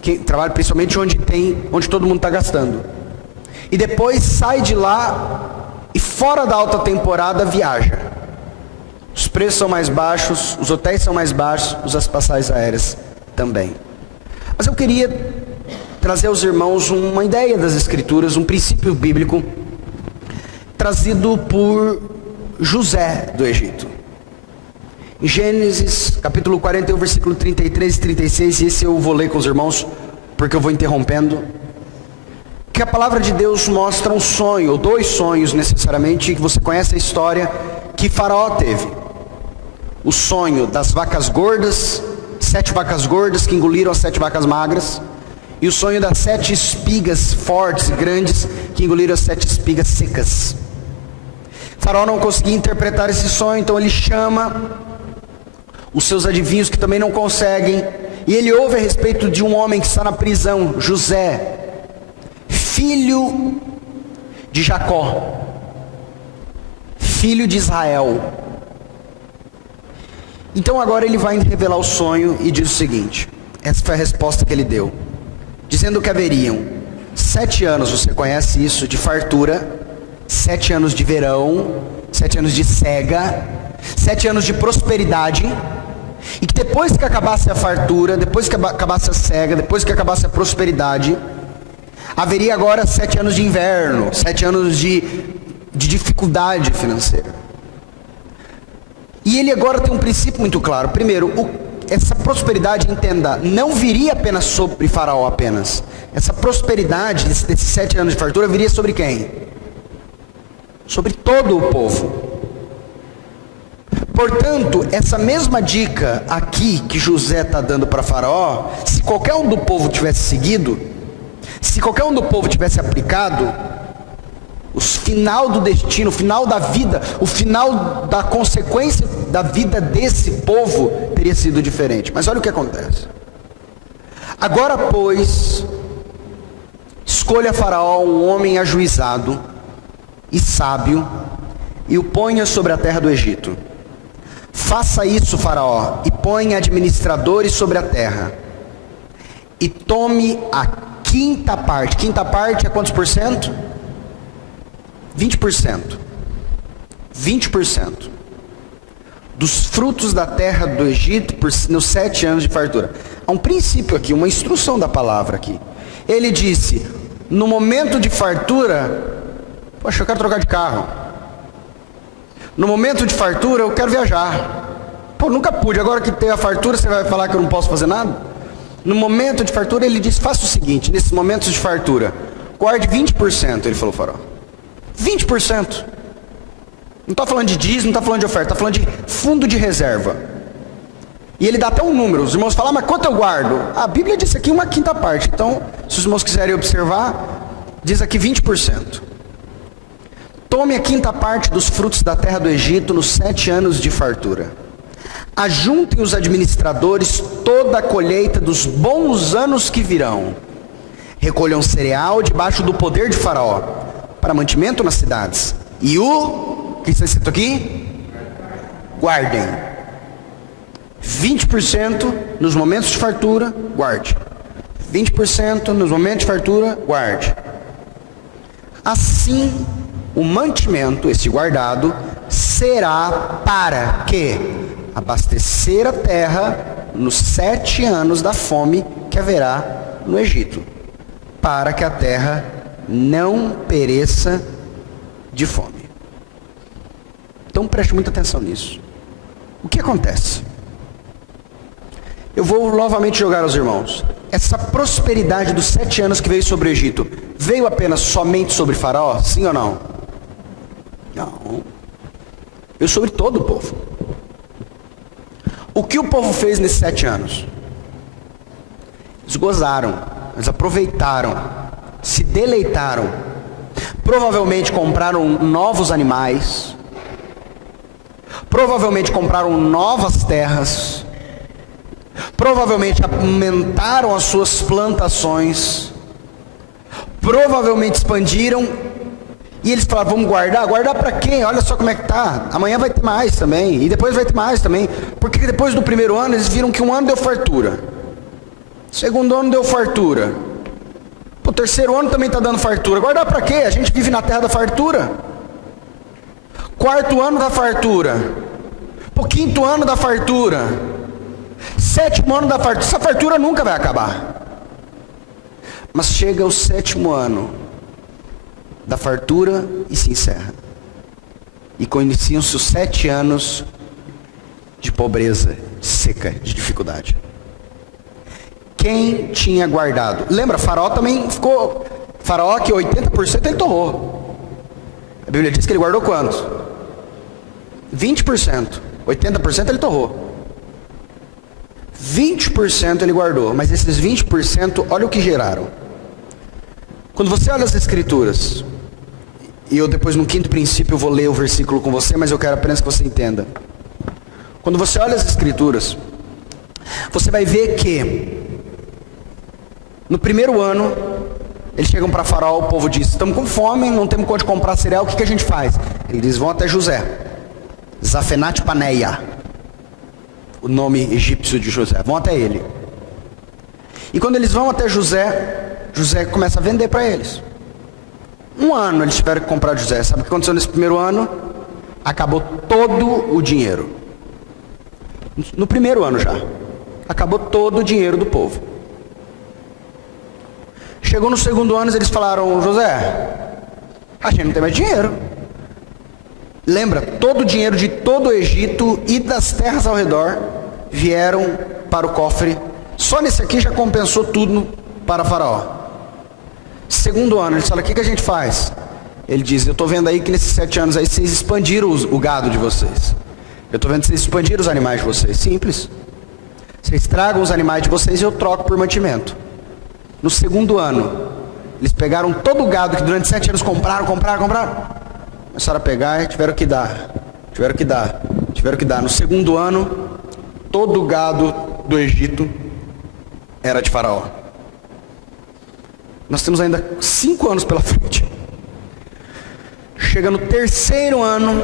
Quem trabalha principalmente onde todo mundo está gastando. E depois sai de lá e fora da alta temporada viaja. Os preços são mais baixos, os hotéis são mais baixos, as passagens aéreas também. Mas eu queria trazer aos irmãos uma ideia das Escrituras, um princípio bíblico trazido por José do Egito. Em Gênesis capítulo 41, versículo 33 e 36, e esse eu vou ler com os irmãos, porque eu vou interrompendo, que a palavra de Deus mostra um sonho, ou 2 sonhos necessariamente, que você conhece a história que Faraó teve. O sonho das vacas gordas 7 vacas gordas que engoliram as 7 vacas magras, e o sonho das 7 espigas fortes e grandes que engoliram as 7 espigas secas. Faraó não conseguia interpretar esse sonho, então ele chama os seus adivinhos que também não conseguem, e ele ouve a respeito de um homem que está na prisão, José, filho de Jacó, filho de Israel. Então agora ele vai revelar o sonho e diz o seguinte, essa foi a resposta que ele deu, dizendo que haveriam 7 anos, você conhece isso, de fartura, 7 anos de verão, 7 anos de cega, 7 anos de prosperidade, e que depois que acabasse a fartura, depois que acabasse a cega, depois que acabasse a prosperidade, haveria agora 7 anos de inverno, 7 anos de dificuldade financeira. E ele agora tem um princípio muito claro. Primeiro, essa prosperidade, entenda, não viria apenas sobre Faraó apenas. Essa prosperidade desses 7 anos de fartura viria sobre quem? Sobre todo o povo. Portanto, essa mesma dica aqui que José está dando para Faraó, se qualquer um do povo tivesse seguido, se qualquer um do povo tivesse aplicado, o final do destino, o final da vida, o final da consequência da vida desse povo teria sido diferente. Mas olha o que acontece. Agora, pois, escolha Faraó um homem ajuizado e sábio e o ponha sobre a terra do Egito. Faça isso, Faraó, e ponha administradores sobre a terra. E tome a quinta parte. Quinta parte é quantos por cento? 20%. 20% dos frutos da terra do Egito nos 7 anos de fartura. Há um princípio aqui, uma instrução da palavra aqui. Ele disse, no momento de fartura, poxa, eu quero trocar de carro. No momento de fartura, eu quero viajar. Pô, nunca pude, agora que tem a fartura, você vai falar que eu não posso fazer nada? No momento de fartura, ele disse, faça o seguinte, nesses momentos de fartura, guarde 20%, ele falou, Faraó. 20%. Não está falando de dízimo, não está falando de oferta, está falando de fundo de reserva. E ele dá até um número, os irmãos falam, mas quanto eu guardo? A Bíblia diz aqui uma quinta parte, então, se os irmãos quiserem observar, diz aqui 20%. Tome a quinta parte dos frutos da terra do Egito nos 7 anos de fartura. Ajuntem os administradores toda a colheita dos bons anos que virão. Recolham cereal debaixo do poder de Faraó, para mantimento nas cidades. E o que está escrito aqui? Guardem. 20% nos momentos de fartura, guarde. 20% nos momentos de fartura, guarde. Assim, o mantimento, esse guardado, será para que abastecer a terra nos 7 anos da fome que haverá no Egito, para que a terra não pereça de fome. Então preste muita atenção nisso. O que acontece? Eu vou novamente jogar aos irmãos. Essa prosperidade dos 7 anos que veio sobre o Egito, veio apenas somente sobre Faraó? Sim ou não? Não. Veio sobre todo o povo. O que o povo fez nesses 7 anos? Eles gozaram, eles aproveitaram, se deleitaram. Provavelmente compraram novos animais. Provavelmente compraram novas terras. Provavelmente aumentaram as suas plantações. Provavelmente expandiram. E eles falaram, vamos guardar? Guardar para quem? Olha só como é que tá. Amanhã vai ter mais também. E depois vai ter mais também. Porque depois do primeiro ano, eles viram que um ano deu fartura. Segundo ano deu fartura. O terceiro ano também está dando fartura. Guardar para quê? A gente vive na terra da fartura. Quarto ano da fartura. O quinto ano da fartura. 7º ano da fartura. Essa fartura nunca vai acabar. Mas chega o 7º ano da fartura e se encerra. E iniciam-se os 7 anos de pobreza, seca, de dificuldade. Quem tinha guardado? Lembra, Faraó também ficou... Faraó que 80% ele torrou. A Bíblia diz que ele guardou quantos? 20%. 80% ele torrou. 20% ele guardou, mas esses 20%, olha o que geraram. Quando você olha as escrituras, e eu depois no quinto princípio eu vou ler o versículo com você, mas eu quero apenas que você entenda. Quando você olha as escrituras, você vai ver que no primeiro ano, eles chegam para Faraó, o povo diz, estamos com fome, não temos onde comprar cereal, o que a gente faz? Eles vão até José, Zafenat Paneia, o nome egípcio de José, vão até ele. E quando eles vão até José, José começa a vender para eles. Um ano eles tiveram que comprar de José. Sabe o que aconteceu nesse primeiro ano? Acabou todo o dinheiro. No primeiro ano já. Acabou todo o dinheiro do povo. Chegou no segundo ano, eles falaram, José, a gente não tem mais dinheiro. Lembra, todo o dinheiro de todo o Egito e das terras ao redor vieram para o cofre. Só nesse aqui já compensou tudo para Faraó. Segundo ano, eles falam, o que a gente faz? Ele diz, eu estou vendo aí que nesses 7 anos aí vocês expandiram o gado de vocês. Eu estou vendo que vocês expandiram os animais de vocês. Simples. Vocês tragam os animais de vocês e eu troco por mantimento. No segundo ano, eles pegaram todo o gado que durante 7 anos compraram. Começaram a pegar e tiveram que dar. No segundo ano, todo o gado do Egito era de Faraó. Nós temos ainda 5 anos pela frente. Chega no terceiro ano,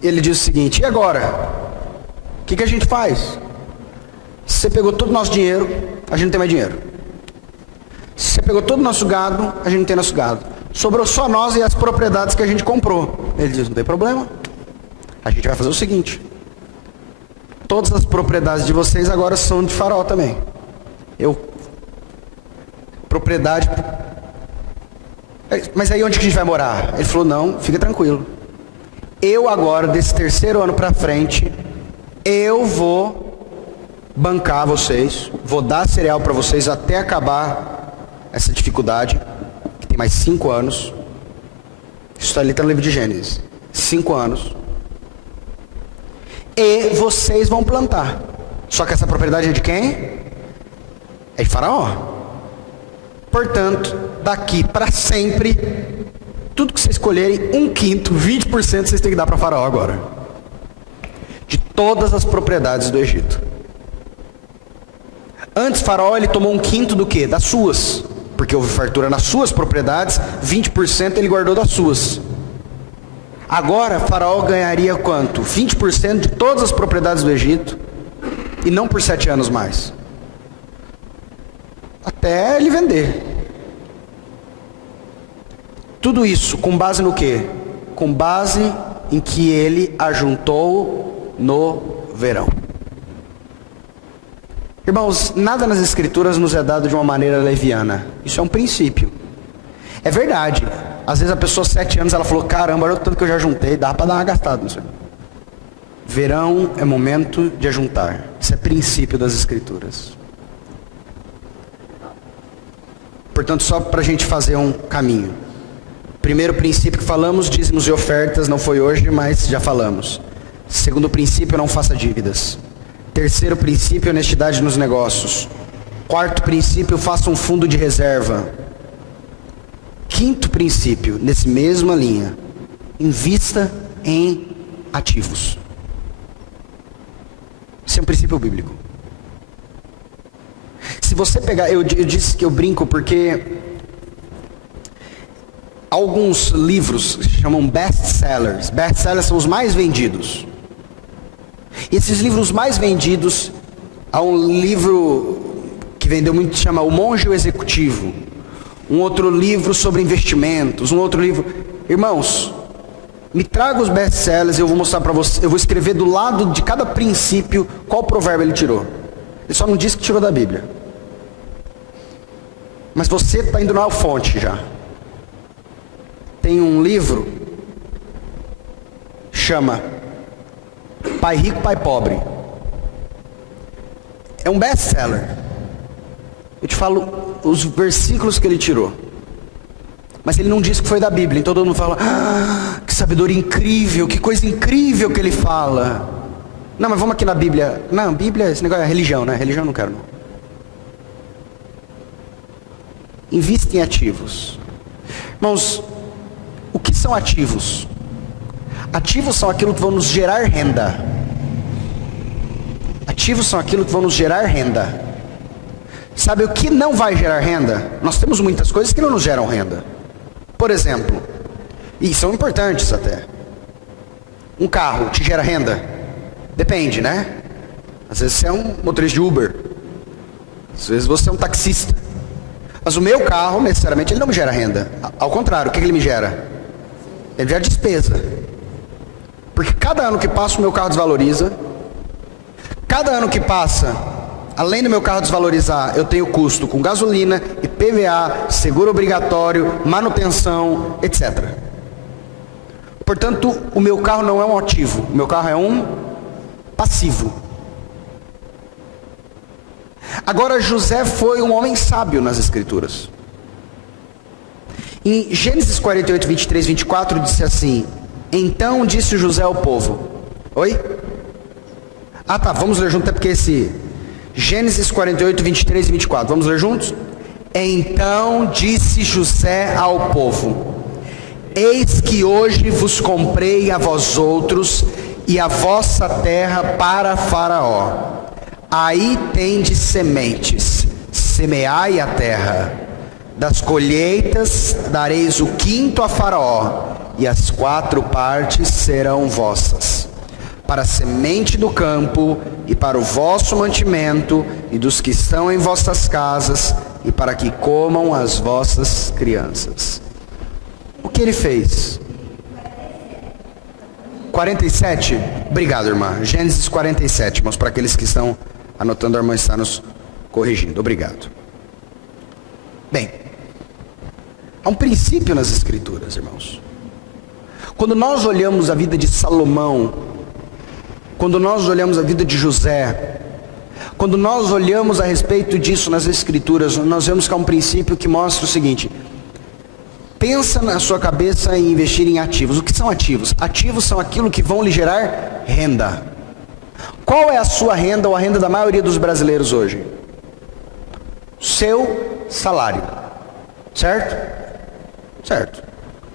ele diz o seguinte, e agora? O que a gente faz? Você pegou todo o nosso dinheiro, a gente não tem mais dinheiro. Você pegou todo o nosso gado, a gente não tem nosso gado. Sobrou só nós e as propriedades que a gente comprou. Ele diz, não tem problema. A gente vai fazer o seguinte. Todas as propriedades de vocês agora são de Faraó também. Propriedade. Mas aí onde que a gente vai morar? Ele falou, não, fica tranquilo. Eu agora, desse terceiro ano para frente, eu vou bancar vocês, vou dar cereal para vocês até acabar essa dificuldade, que tem mais 5 anos. Isso ali está no livro de Gênesis. 5 anos. E vocês vão plantar. Só que essa propriedade é de quem? É de Faraó. Portanto, daqui para sempre, tudo que vocês escolherem, 1/5, 20% vocês têm que dar para Faraó agora. De todas as propriedades do Egito. Antes, Faraó, ele tomou 1/5 do quê? Das suas. Porque houve fartura nas suas propriedades, 20% ele guardou das suas. Agora, Faraó ganharia quanto? 20% de todas as propriedades do Egito, e não por 7 anos mais. Até ele vender. Tudo isso com base no quê? Com base em que ele ajuntou no verão. Irmãos, nada nas escrituras nos é dado de uma maneira leviana. Isso é um princípio. É verdade. Às vezes a pessoa, 7 anos, ela falou, caramba, olha o tanto que eu já juntei, dá para dar uma gastada nisso. Verão é momento de ajuntar. Isso é princípio das escrituras. Portanto, só para a gente fazer um caminho. Primeiro princípio que falamos, dízimos e ofertas, não foi hoje, mas já falamos. Segundo princípio, não faça dívidas. Terceiro princípio, honestidade nos negócios. Quarto princípio, faça um fundo de reserva. Quinto princípio, nessa mesma linha, invista em ativos. Esse é um princípio bíblico. Se você pegar, eu disse que eu brinco porque alguns livros se chamam best-sellers. Best-sellers são os mais vendidos. E esses livros mais vendidos, há um livro que vendeu muito, chama O Monge e o Executivo. Um outro livro sobre investimentos, um outro livro. Irmãos, me traga os best-sellers e eu vou mostrar para você, eu vou escrever do lado de cada princípio qual provérbio ele tirou. Ele só não disse que tirou da Bíblia. Mas você está indo na fonte já. Tem um livro, chama Pai Rico, Pai Pobre. É um best-seller. Eu te falo os versículos que ele tirou. Mas ele não disse que foi da Bíblia. Então todo mundo fala, que sabedoria incrível, que coisa incrível que ele fala. Não, mas vamos aqui na Bíblia. Não, Bíblia, esse negócio é religião, né? Religião eu não quero, não. Invista em ativos. Irmãos, o que são ativos? Ativos são aquilo que vão nos gerar renda. Ativos são aquilo que vão nos gerar renda. Sabe o que não vai gerar renda? Nós temos muitas coisas que não nos geram renda. Por exemplo, e são importantes até. Um carro te gera renda? Depende, né? Às vezes você é um motorista de Uber. Às vezes você é um taxista. Mas o meu carro, necessariamente, ele não me gera renda. Ao contrário, o que ele me gera? Ele gera despesa. Porque cada ano que passa o meu carro desvaloriza. Cada ano que passa, além do meu carro desvalorizar, eu tenho custo com gasolina, IPVA, seguro obrigatório, manutenção, etc. Portanto, o meu carro não é um ativo. O meu carro é um passivo. Agora, José foi um homem sábio nas Escrituras. Em Gênesis 48, 23, 24, disse assim: então disse José ao povo. Oi? Ah tá, vamos ler junto, até porque esse Gênesis 48, 23 e 24, vamos ler juntos? Então disse José ao povo: eis que hoje vos comprei a vós outros e a vossa terra para Faraó. Aí tendes sementes, semeai a terra. Das colheitas dareis o quinto a Faraó, e as 4 partes serão vossas, para a semente do campo, e para o vosso mantimento, e dos que estão em vossas casas, e para que comam as vossas crianças. O que ele fez? 47? Obrigado, irmã. Gênesis 47, irmãos, para aqueles que estão anotando, a irmã está nos corrigindo. Obrigado. Bem, há um princípio nas Escrituras, irmãos. Quando nós olhamos a vida de Salomão, quando nós olhamos a vida de José, quando nós olhamos a respeito disso nas Escrituras, nós vemos que há um princípio que mostra o seguinte: pensa na sua cabeça em investir em ativos. O que são ativos? Ativos são aquilo que vão lhe gerar renda. Qual é a sua renda ou a renda da maioria dos brasileiros hoje? Seu salário. Certo? Certo.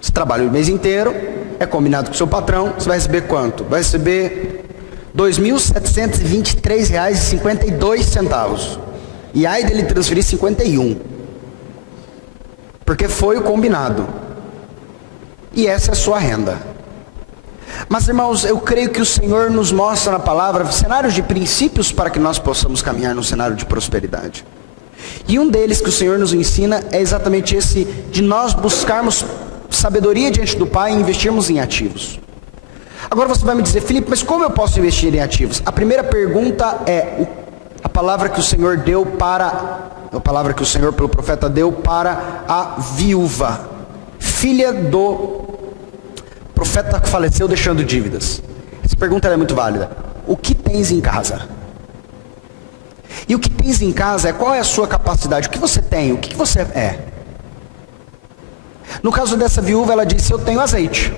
Você trabalha o mês inteiro, é combinado com o seu patrão, você vai receber quanto? Vai receber R$ 2.723,52. E aí dele transferir 51. Porque foi o combinado. E essa é a sua renda. Mas, irmãos, eu creio que o Senhor nos mostra na palavra cenários de princípios para que nós possamos caminhar num cenário de prosperidade. E um deles que o Senhor nos ensina é exatamente esse, de nós buscarmos sabedoria diante do Pai e investirmos em ativos. Agora você vai me dizer: Felipe, mas como eu posso investir em ativos? A primeira pergunta é a palavra que o Senhor deu para, a palavra que o Senhor pelo profeta deu para a viúva, filha do profeta que faleceu deixando dívidas. Essa pergunta é muito válida. O que tens em casa? E o que tens em casa é qual é a sua capacidade, o que você tem, o que você é. No caso dessa viúva, ela disse: eu tenho azeite.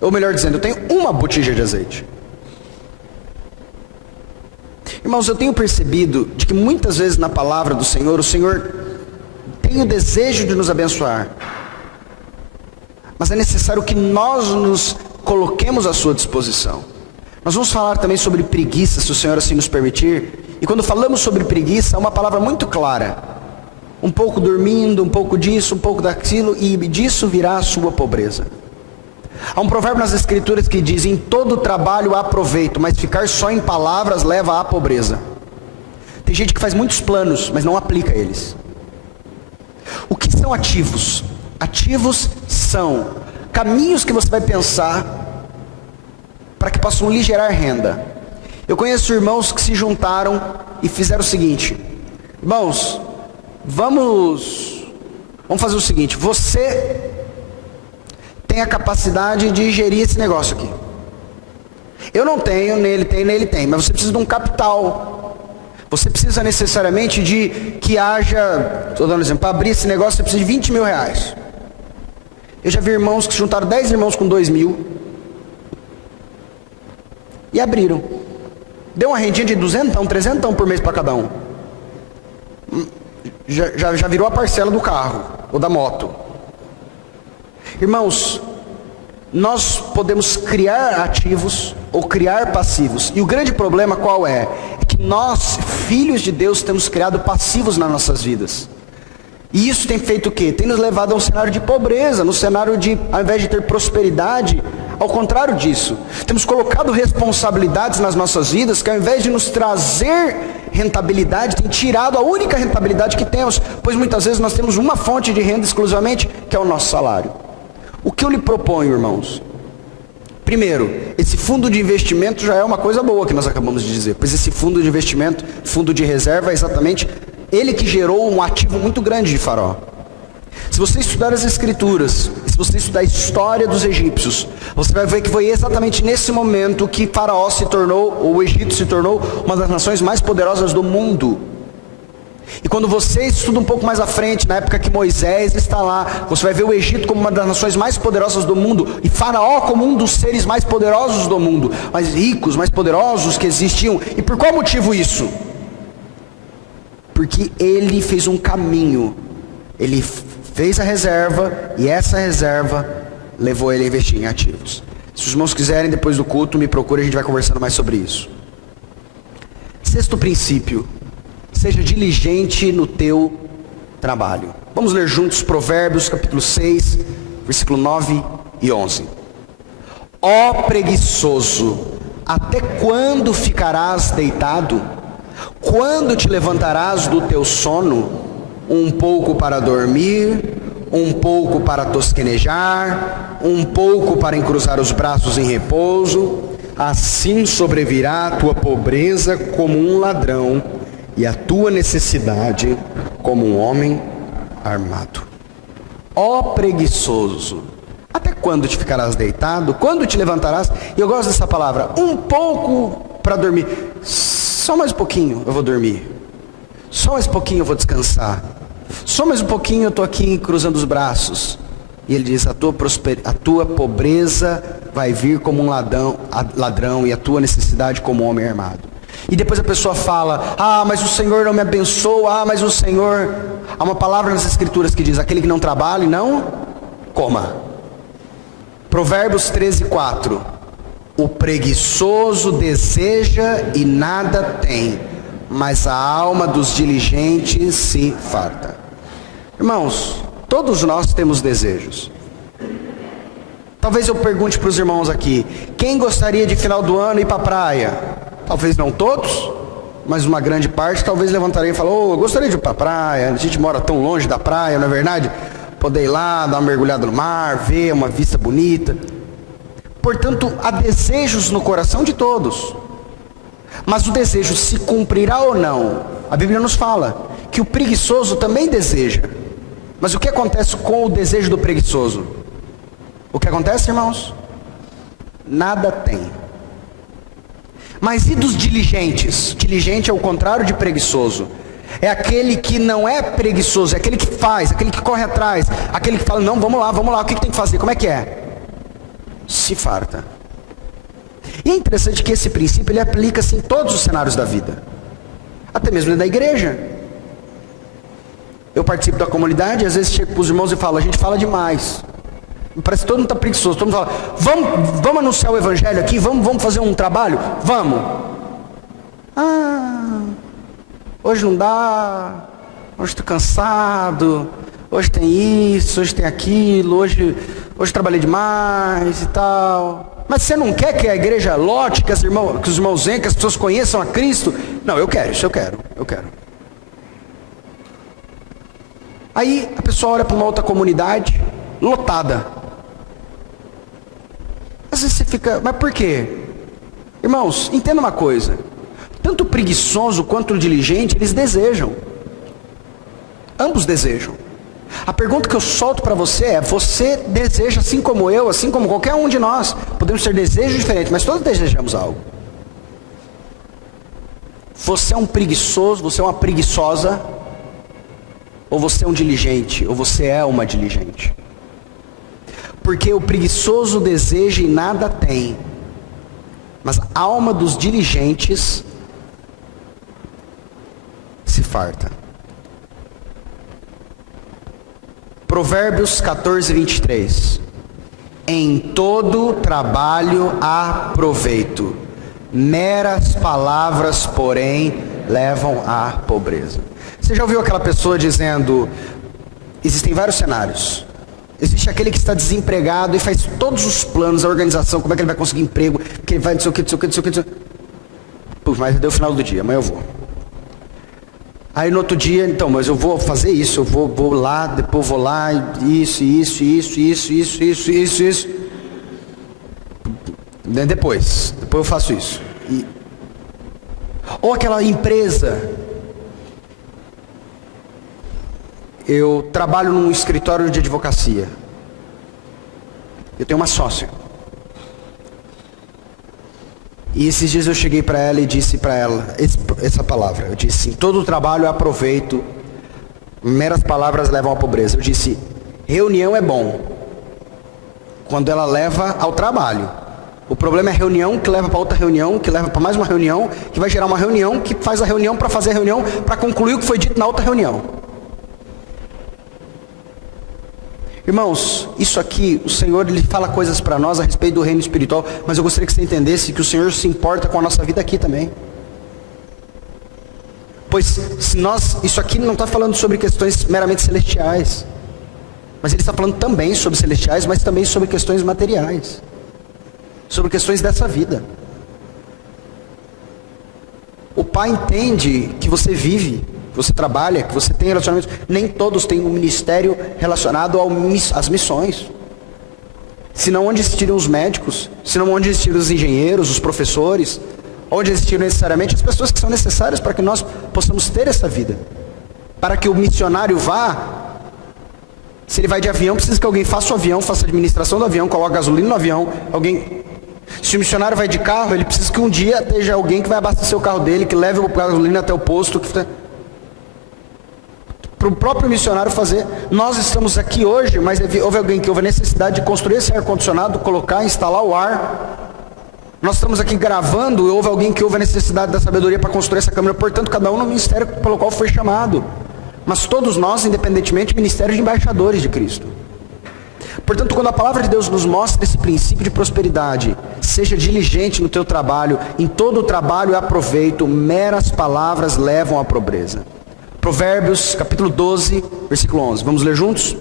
Ou melhor dizendo, eu tenho uma botija de azeite. Irmãos, eu tenho percebido de que muitas vezes na palavra do Senhor, o Senhor tem o desejo de nos abençoar. Mas é necessário que nós nos coloquemos à sua disposição. Nós vamos falar também sobre preguiça, se o Senhor assim nos permitir. E quando falamos sobre preguiça, é uma palavra muito clara. Um pouco dormindo, um pouco disso, um pouco daquilo, e disso virá a sua pobreza. Há um provérbio nas Escrituras que diz: em todo trabalho há proveito, mas ficar só em palavras leva à pobreza. Tem gente que faz muitos planos, mas não aplica eles. O que são ativos? Ativos são caminhos que você vai pensar para que possam lhe gerar renda. Eu conheço irmãos que se juntaram e fizeram o seguinte: irmãos, vamos fazer o seguinte, você tem a capacidade de gerir esse negócio aqui. Eu não tenho, nem ele tem, mas você precisa de um capital. Você precisa necessariamente de que haja, estou dando um exemplo, para abrir esse negócio você precisa de R$20 mil. Eu já vi irmãos que se juntaram 10 irmãos com 2 mil e abriram. Deu uma rendinha de 200, 300 por mês para cada um. Já virou a parcela do carro ou da moto. Irmãos, nós podemos criar ativos ou criar passivos. E o grande problema qual é? É que nós, filhos de Deus, temos criado passivos nas nossas vidas. E isso tem feito o quê? Tem nos levado a um cenário de pobreza, no cenário de, ao invés de ter prosperidade, ao contrário disso. Temos colocado responsabilidades nas nossas vidas que ao invés de nos trazer rentabilidade, tem tirado a única rentabilidade que temos, pois muitas vezes nós temos uma fonte de renda exclusivamente, que é o nosso salário. O que eu lhe proponho, irmãos? Primeiro, esse fundo de investimento já é uma coisa boa que nós acabamos de dizer, pois esse fundo de investimento, fundo de reserva, é exatamente ele que gerou um ativo muito grande de Faraó. Se você estudar as escrituras, se você estudar a história dos egípcios, você vai ver que foi exatamente nesse momento que Faraó se tornou, ou o Egito se tornou, uma das nações mais poderosas do mundo. E quando você estuda um pouco mais à frente, na época que Moisés está lá, você vai ver o Egito como uma das nações mais poderosas do mundo, e Faraó como um dos seres mais poderosos do mundo, mais ricos, mais poderosos que existiam. E por qual motivo isso? Porque ele fez um caminho, ele fez a reserva, e essa reserva levou ele a investir em ativos. Se os irmãos quiserem, depois do culto, me procure, a gente vai conversando mais sobre isso. Sexto princípio: seja diligente no teu trabalho. Vamos ler juntos Provérbios capítulo 6, versículo 9 e 11. Ó preguiçoso, até quando ficarás deitado? Quando te levantarás do teu sono? Um pouco para dormir, um pouco para tosquenejar, um pouco para encruzar os braços em repouso. Assim sobrevirá a tua pobreza como um ladrão, e a tua necessidade como um homem armado. Ó preguiçoso, até quando te ficarás deitado? Quando te levantarás? E eu gosto dessa palavra, um pouco para dormir. Só mais um pouquinho eu vou dormir. Só mais um pouquinho eu vou descansar. Só mais um pouquinho eu estou aqui cruzando os braços. E ele diz, a tua pobreza vai vir como um ladrão, e a tua necessidade como um homem armado. E depois a pessoa fala, mas o Senhor não me abençoa, mas o Senhor... Há uma palavra nas escrituras que diz, aquele que não trabalha e não coma. Provérbios 13:4. O preguiçoso deseja e nada tem, mas a alma dos diligentes se farta. Irmãos, todos nós temos desejos. Talvez eu pergunte para os irmãos aqui, quem gostaria de final do ano ir para a praia? Talvez não todos, mas uma grande parte talvez levantaria e falaria, eu gostaria de ir para a praia, a gente mora tão longe da praia, não é verdade? Poder ir lá, dar uma mergulhada no mar, ver uma vista bonita. Portanto, há desejos no coração de todos. Mas o desejo se cumprirá ou não? A Bíblia nos fala que o preguiçoso também deseja. Mas o que acontece com o desejo do preguiçoso? O que acontece, irmãos? Nada tem. Mas e dos diligentes? Diligente é o contrário de preguiçoso. É aquele que não é preguiçoso, é aquele que faz, aquele que corre atrás, aquele que fala, não, vamos lá, o que tem que fazer? Como é que é? Se farta. E é interessante que esse princípio ele aplica-se em todos os cenários da vida, até mesmo dentro da igreja. Eu participo da comunidade e às vezes chego para os irmãos e falo, a gente fala demais, parece que todo mundo está preguiçoso, todo mundo fala, vamos anunciar o evangelho aqui, vamos fazer um trabalho? Vamos. Hoje não dá, hoje estou cansado, hoje tem isso, hoje tem aquilo, hoje trabalhei demais e tal. Mas você não quer que a igreja lote, que os irmãos venham, que as pessoas conheçam a Cristo? Não, eu quero, isso eu quero. Aí a pessoa olha para uma outra comunidade, lotada. Às vezes você fica, mas por quê? Irmãos, entenda uma coisa. Tanto o preguiçoso quanto o diligente, eles desejam. Ambos desejam. A pergunta que eu solto para você é, você deseja assim como eu, assim como qualquer um de nós? Podemos ter desejos diferentes, mas todos desejamos algo. Você é um preguiçoso, você é uma preguiçosa, ou você é um diligente, ou você é uma diligente? Porque o preguiçoso deseja e nada tem, mas a alma dos diligentes se farta. Provérbios 14, 23. Em todo trabalho há proveito, meras palavras, porém, levam à pobreza. Você já ouviu aquela pessoa dizendo, existem vários cenários. Existe aquele que está desempregado e faz todos os planos, a organização, como é que ele vai conseguir emprego, que ele vai não sei o que, não sei o que, não sei o que, não sei o que. Puf, mas deu o final do dia, amanhã eu vou. Aí no outro dia, então, mas eu vou fazer isso, eu vou lá, depois vou lá, isso. Depois eu faço isso. Ou aquela empresa, eu trabalho num escritório de advocacia, eu tenho uma sócia. E esses dias eu cheguei para ela e disse para ela essa palavra. Eu disse, em todo trabalho há proveito, meras palavras levam à pobreza. Eu disse, reunião é bom, quando ela leva ao trabalho. O problema é reunião que leva para outra reunião, que leva para mais uma reunião, que vai gerar uma reunião, que faz a reunião para fazer a reunião, para concluir o que foi dito na outra reunião. Irmãos, isso aqui, o Senhor, Ele fala coisas para nós a respeito do reino espiritual, mas eu gostaria que você entendesse que o Senhor se importa com a nossa vida aqui também. Pois, isso aqui não está falando sobre questões meramente celestiais, mas Ele está falando também sobre celestiais, mas também sobre questões materiais, sobre questões dessa vida. O Pai entende que você vive, que você trabalha, que você tem relacionamentos. Nem todos têm um ministério relacionado às missões. Senão onde existiriam os médicos? Senão onde existiriam os engenheiros, os professores? Onde existiriam necessariamente as pessoas que são necessárias para que nós possamos ter essa vida? Para que o missionário vá, se ele vai de avião, precisa que alguém faça o avião, faça a administração do avião, coloque gasolina no avião, se o missionário vai de carro, ele precisa que um dia esteja alguém que vai abastecer o carro dele, que leve a gasolina até o posto, para o próprio missionário fazer. Nós estamos aqui hoje, mas houve alguém que houve a necessidade de construir esse ar-condicionado, colocar, instalar o ar. Nós estamos aqui gravando, e houve alguém que houve a necessidade da sabedoria para construir essa câmera. Portanto, cada um no ministério pelo qual foi chamado. Mas todos nós, independentemente, ministérios de embaixadores de Cristo. Portanto, quando a palavra de Deus nos mostra esse princípio de prosperidade, seja diligente no teu trabalho, em todo o trabalho há proveito, meras palavras levam à pobreza. Provérbios, capítulo 12, versículo 11. Vamos ler juntos?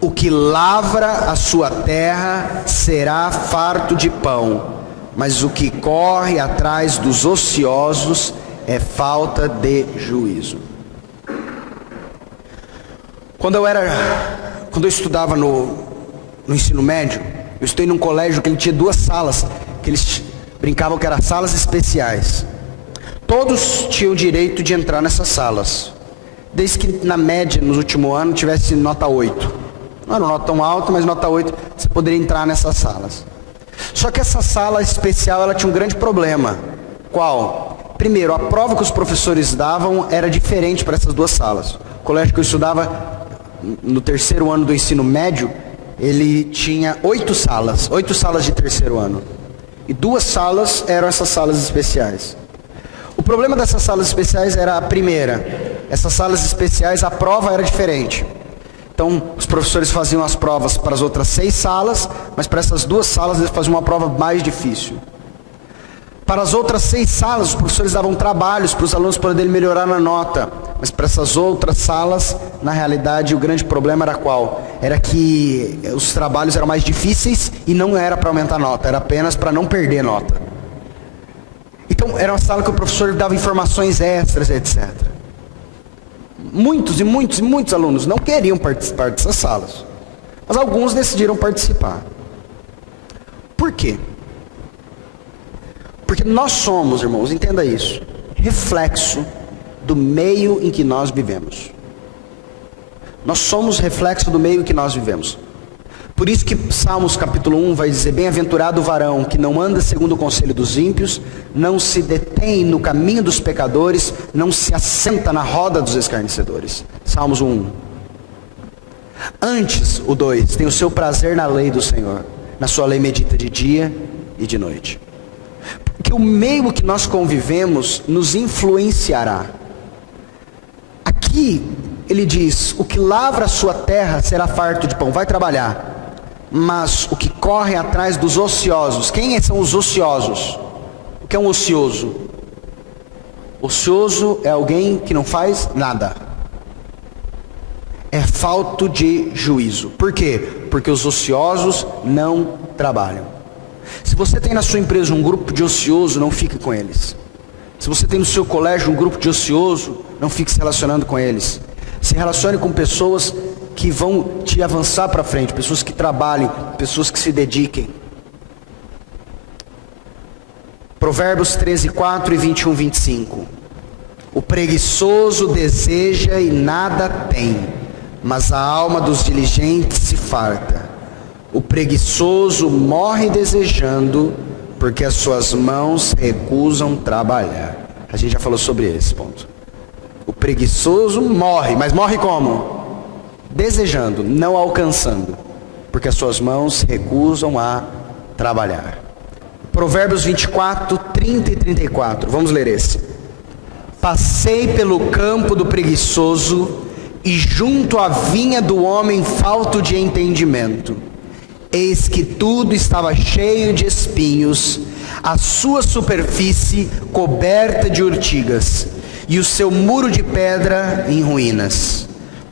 O que lavra a sua terra será farto de pão, mas o que corre atrás dos ociosos é falta de juízo. Quando eu estudava no ensino médio, eu estudei num colégio que ele tinha 2 salas, que eles brincavam que eram salas especiais. Todos tinham direito de entrar nessas salas, desde que na média, no último ano, tivesse nota 8. Não era uma nota tão alta, mas nota 8, você poderia entrar nessas salas. Só que essa sala especial, ela tinha um grande problema. Qual? Primeiro, a prova que os professores davam era diferente para essas 2 salas. O colégio que eu estudava, no 3º ano do ensino médio, ele tinha 8 salas de 3º ano. E 2 salas eram essas salas especiais. O problema dessas salas especiais era a primeira. Essas salas especiais, a prova era diferente. Então, os professores faziam as provas para as outras 6 salas, mas para essas 2 salas eles faziam uma prova mais difícil. Para as outras 6 salas, os professores davam trabalhos para os alunos poderem melhorar na nota. Mas para essas outras salas, na realidade, o grande problema era qual? Era que os trabalhos eram mais difíceis e não era para aumentar a nota, era apenas para não perder nota. Então, era uma sala que o professor dava informações extras, etc. Muitos alunos não queriam participar dessas salas, mas alguns decidiram participar. Por quê? Porque nós somos, irmãos, entenda isso, reflexo do meio em que nós vivemos. Nós somos reflexo do meio em que nós vivemos. Por isso que Salmos capítulo 1 vai dizer, bem-aventurado o varão que não anda segundo o conselho dos ímpios, não se detém no caminho dos pecadores, não se assenta na roda dos escarnecedores. Salmos 1. Antes, o 2, tem o seu prazer na lei do Senhor, na sua lei medita de dia e de noite. Porque o meio que nós convivemos nos influenciará. Aqui ele diz: o que lavra a sua terra será farto de pão, vai trabalhar. Mas o que corre atrás dos ociosos, quem são os ociosos? O que é um ocioso? Ocioso é alguém que não faz nada. É falto de juízo. Por quê? Porque os ociosos não trabalham. Se você tem na sua empresa um grupo de ocioso, não fique com eles. Se você tem no seu colégio um grupo de ocioso, não fique se relacionando com eles. Se relacione com pessoas que vão te avançar para frente, pessoas que trabalhem, pessoas que se dediquem. Provérbios 13:4 e 21:25. O preguiçoso deseja e nada tem, mas a alma dos diligentes se farta. O preguiçoso morre desejando, porque as suas mãos recusam trabalhar. A gente já falou sobre esse ponto. O preguiçoso morre, mas morre como? Desejando, não alcançando, porque as suas mãos recusam a trabalhar. Provérbios 24, 30 e 34. Vamos ler esse. Passei pelo campo do preguiçoso e junto à vinha do homem falto de entendimento. Eis que tudo estava cheio de espinhos, a sua superfície coberta de urtigas, e o seu muro de pedra em ruínas.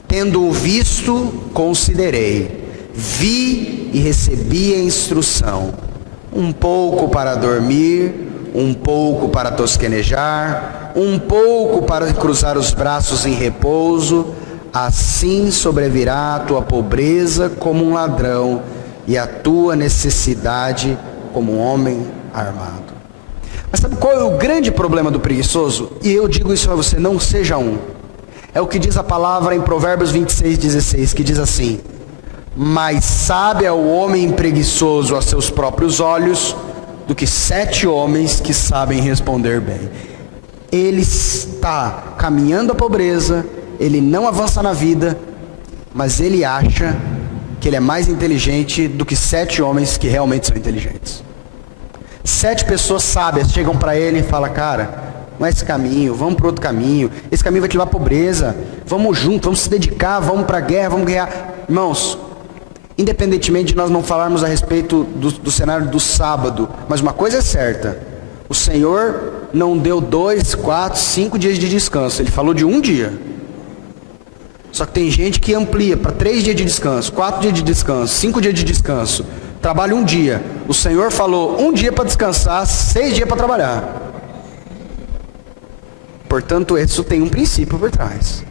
Tendo-o visto, considerei, vi e recebi a instrução, um pouco para dormir, um pouco para tosquenejar, um pouco para cruzar os braços em repouso, assim sobrevirá a tua pobreza como um ladrão, e a tua necessidade como um homem armado. Mas sabe qual é o grande problema do preguiçoso? E eu digo isso a você, não seja um. É o que diz a palavra em Provérbios 26:16, que diz assim: mais sábio é o homem preguiçoso a seus próprios olhos, do que 7 homens que sabem responder bem. Ele está caminhando à pobreza, ele não avança na vida, mas ele acha que ele é mais inteligente do que 7 homens que realmente são inteligentes. 7 pessoas sábias chegam para ele e falam: cara, não é esse caminho, vamos para outro caminho, esse caminho vai te levar à pobreza, vamos junto, vamos se dedicar, vamos para a guerra, vamos guerrear. Irmãos, independentemente de nós não falarmos a respeito do cenário do sábado, mas uma coisa é certa: o Senhor não deu 2, 4, 5 dias de descanso, ele falou de um dia. Só que tem gente que amplia para 3 dias de descanso, 4 dias de descanso, 5 dias de descanso, trabalha um dia. O Senhor falou 1 dia para descansar, 6 dias para trabalhar. Portanto, isso tem um princípio por trás.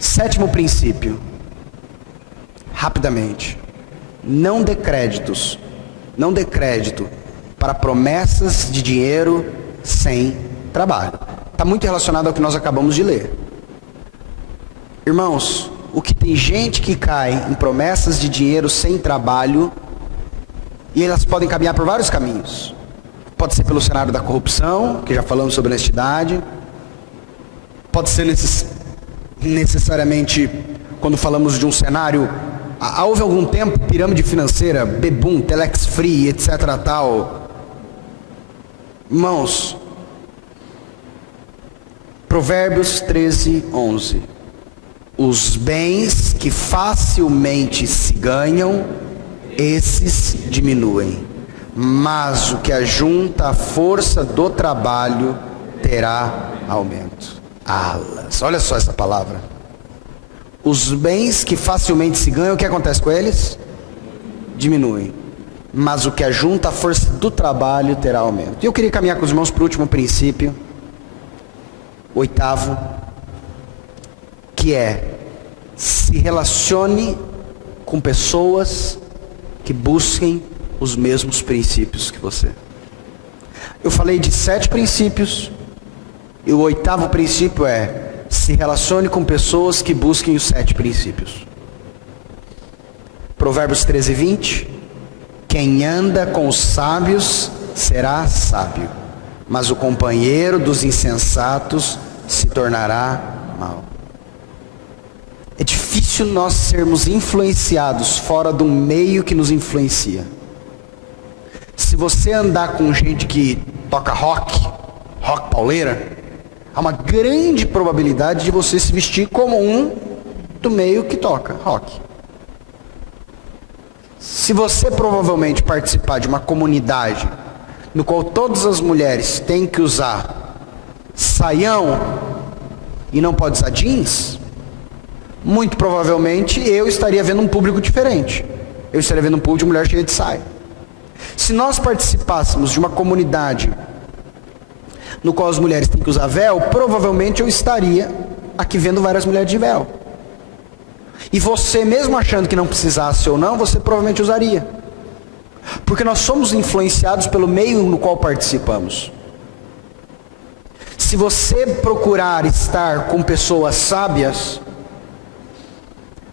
7º princípio, rapidamente: não dê créditos, não dê crédito para promessas de dinheiro sem trabalho. Está muito relacionado ao que nós acabamos de ler. Irmãos, o que tem gente que cai em promessas de dinheiro sem trabalho, e elas podem caminhar por vários caminhos. Pode ser pelo cenário da corrupção, que já falamos sobre honestidade. Pode ser necessariamente quando falamos de um cenário, houve algum tempo, pirâmide financeira, bebum, telex free, etc. tal. Irmãos, Provérbios 13:11. Os bens que facilmente se ganham, esses diminuem, mas o que ajunta a força do trabalho terá aumento. Alas, olha só essa palavra. Os bens que facilmente se ganham, o que acontece com eles? Diminuem, mas o que ajunta a força do trabalho terá aumento. E eu queria caminhar com os irmãos para o último princípio, 8º, que é: se relacione com pessoas que busquem os mesmos princípios que você. Eu falei de 7 princípios, e o 8º princípio é: se relacione com pessoas que busquem os 7 princípios. Provérbios 13:20. Quem anda com os sábios será sábio, mas o companheiro dos insensatos se tornará mau. É difícil nós sermos influenciados fora do meio que nos influencia. Se você andar com gente que toca rock pauleira, há uma grande probabilidade de você se vestir como um do meio que toca rock. Se você provavelmente participar de uma comunidade no qual todas as mulheres têm que usar saião e não pode usar jeans, muito provavelmente eu estaria vendo um público diferente. Eu estaria vendo um público de mulher cheia de saia. Se nós participássemos de uma comunidade no qual as mulheres têm que usar véu, provavelmente eu estaria aqui vendo várias mulheres de véu. E você, mesmo achando que não precisasse ou não, você provavelmente usaria. Porque nós somos influenciados pelo meio no qual participamos. Se você procurar estar com pessoas sábias,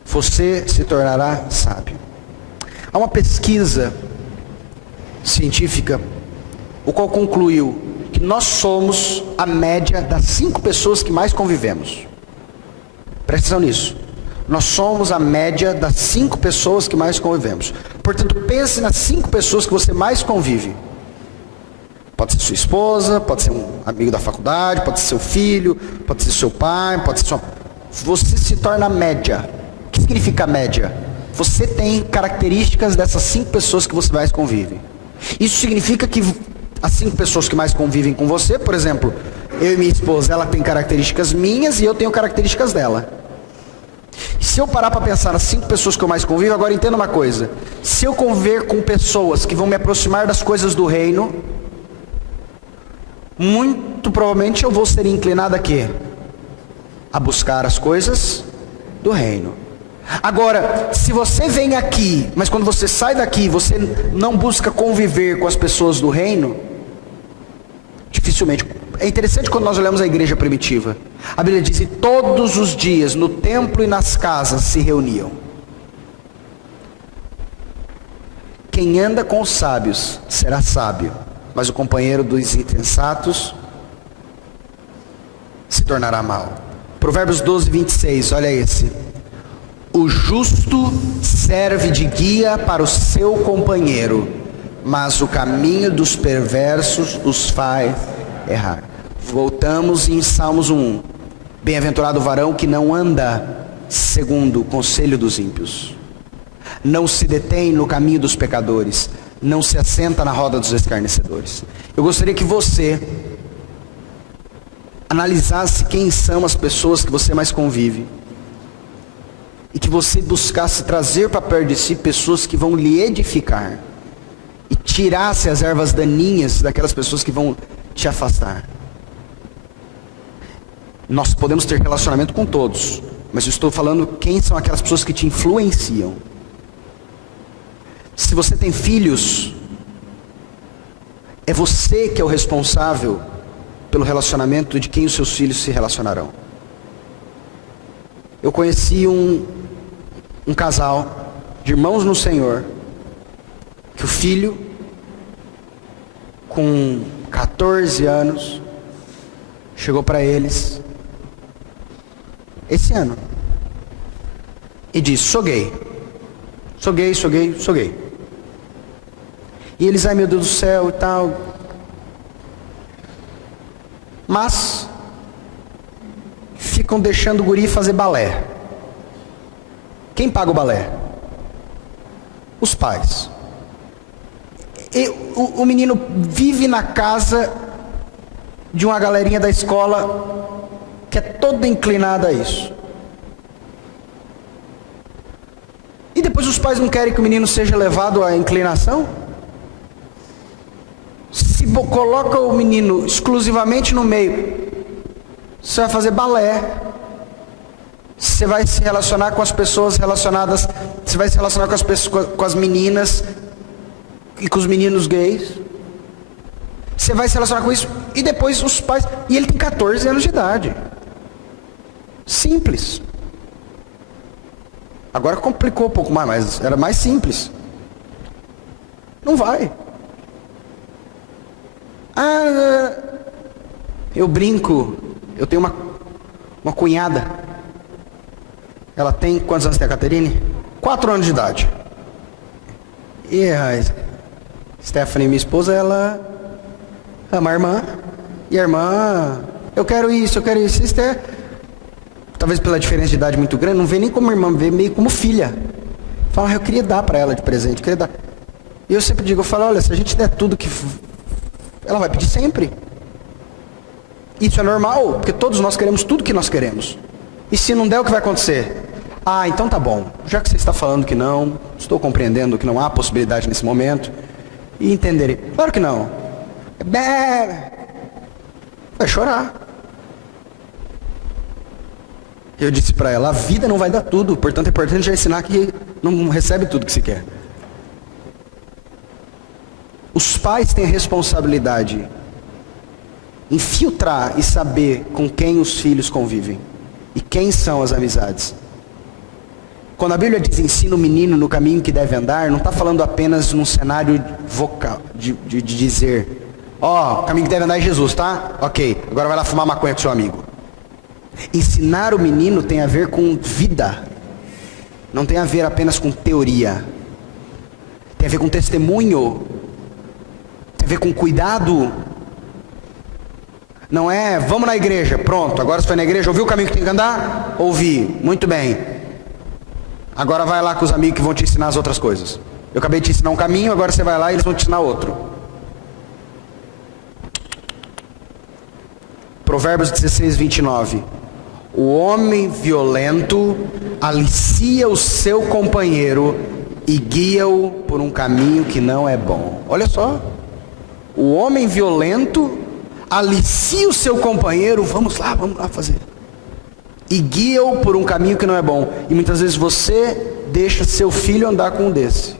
você se tornará sábio. Há uma pesquisa científica, o qual concluiu que nós somos a média das 5 pessoas que mais convivemos. Presta atenção nisso. Nós somos a média das 5 pessoas que mais convivemos. Portanto, pense nas 5 pessoas que você mais convive. Pode ser sua esposa, pode ser um amigo da faculdade, pode ser seu filho, pode ser seu pai, pode ser sua... Você se torna a média. O que significa média? Você tem características dessas 5 pessoas que você mais convive. Isso significa que as 5 pessoas que mais convivem com você, por exemplo, eu e minha esposa, ela tem características minhas e eu tenho características dela. Se eu parar para pensar nas 5 pessoas que eu mais convivo, agora entenda uma coisa. Se eu conviver com pessoas que vão me aproximar das coisas do reino, muito provavelmente eu vou ser inclinado a quê? A buscar as coisas do reino. Agora, se você vem aqui, mas quando você sai daqui, você não busca conviver com as pessoas do reino, dificilmente. É interessante quando nós olhamos a igreja primitiva. A Bíblia diz que todos os dias, no templo e nas casas, se reuniam. Quem anda com os sábios será sábio, mas o companheiro dos insensatos se tornará mau. Provérbios 12, 26, olha esse. O justo serve de guia para o seu companheiro, mas o caminho dos perversos os faz errar. Voltamos em Salmos 1. Bem-aventurado o varão que não anda segundo o conselho dos ímpios, não se detém no caminho dos pecadores, não se assenta na roda dos escarnecedores. Eu gostaria que você analisasse quem são as pessoas que você mais convive, e que você buscasse trazer para perto de si pessoas que vão lhe edificar, e tirasse as ervas daninhas daquelas pessoas que vão te afastar. Nós podemos ter relacionamento com todos, mas eu estou falando quem são aquelas pessoas que te influenciam. Se você tem filhos, é você que é o responsável pelo relacionamento de quem os seus filhos se relacionarão. Eu conheci um casal de irmãos no Senhor, que o filho, com 14 anos, chegou para eles, esse ano, e disse: sou gay. Sou gay, sou gay, sou gay. E eles: ai meu Deus do céu e tal. Mas ficam deixando o guri fazer balé. Quem paga o balé? Os pais. E o menino vive na casa de uma galerinha da escola que é toda inclinada a isso. E depois os pais não querem que o menino seja levado à inclinação? Se coloca o menino exclusivamente no meio, você vai fazer balé, você vai se relacionar com as pessoas relacionadas, você vai se relacionar com as pessoas, com as meninas e com os meninos gays, você vai se relacionar com isso, e depois os pais, e ele tem 14 anos de idade. Simples. Agora complicou um pouco mais, mas era mais simples. Não vai. Ah, eu brinco, eu tenho uma cunhada. Ela tem, quantos anos tem a Caterine? 4 anos de idade. E Stephanie, minha esposa, ela ama a irmã. E a irmã, eu quero isso. Esther, talvez pela diferença de idade muito grande, não vê nem como irmã, vê meio como filha. Fala, eu queria dar para ela de presente, eu queria dar. E eu sempre digo, olha, se a gente der tudo que... ela vai pedir sempre. Isso é normal, porque todos nós queremos tudo que nós queremos. E se não der, o que vai acontecer? Então tá bom. Já que você está falando que não, estou compreendendo que não há possibilidade nesse momento. E entenderei. Claro que não. Vai chorar. Eu disse para ela, a vida não vai dar tudo, portanto é importante já ensinar que não recebe tudo que se quer. Os pais têm a responsabilidade em filtrar e saber com quem os filhos convivem e quem são as amizades. Quando a Bíblia diz ensina o menino no caminho que deve andar, não está falando apenas num cenário vocal, de dizer, o caminho que deve andar é Jesus, tá? Ok, agora vai lá fumar maconha com seu amigo. Ensinar o menino tem a ver com vida, não tem a ver apenas com teoria, tem a ver com testemunho, tem a ver com cuidado. Não é, vamos na igreja, pronto, agora você foi na igreja, ouviu o caminho que tem que andar? Ouvi, muito bem. Agora vai lá com os amigos que vão te ensinar as outras coisas. Eu acabei de te ensinar um caminho, agora você vai lá e eles vão te ensinar outro. Provérbios 16, 29. O homem violento alicia o seu companheiro e guia-o por um caminho que não é bom. Olha só. O homem violento alicia o seu companheiro, vamos lá fazer. E guia-o por um caminho que não é bom. E muitas vezes você deixa seu filho andar com um desse.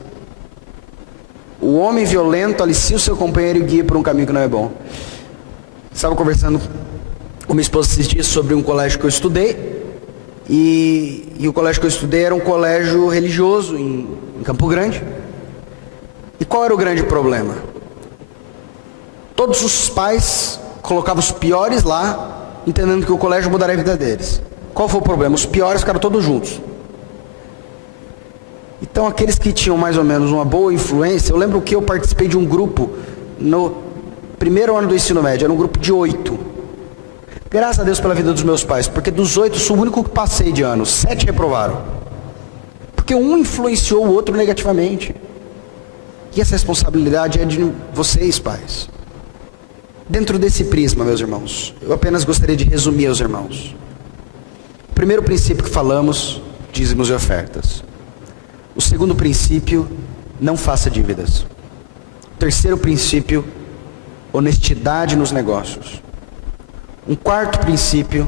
O homem violento alicia o seu companheiro e guia por um caminho que não é bom. Estava conversando com minha esposa esses dias sobre um colégio que eu estudei. E o colégio que eu estudei era um colégio religioso em Campo Grande. E qual era o grande problema? Todos os pais colocavam os piores lá, entendendo que o colégio mudaria a vida deles. Qual foi o problema? Os piores ficaram todos juntos. Então aqueles que tinham mais ou menos uma boa influência, eu lembro que eu participei de um grupo no primeiro ano do ensino médio, era um grupo de 8. Graças a Deus pela vida dos meus pais, porque dos 8 eu sou o único que passei de ano, 7 reprovaram. Porque um influenciou o outro negativamente. E essa responsabilidade é de vocês, pais. Dentro desse prisma, meus irmãos, eu apenas gostaria de resumir aos irmãos. O primeiro princípio que falamos, dízimos e ofertas. O segundo princípio, não faça dívidas. O terceiro princípio, honestidade nos negócios. Um quarto princípio,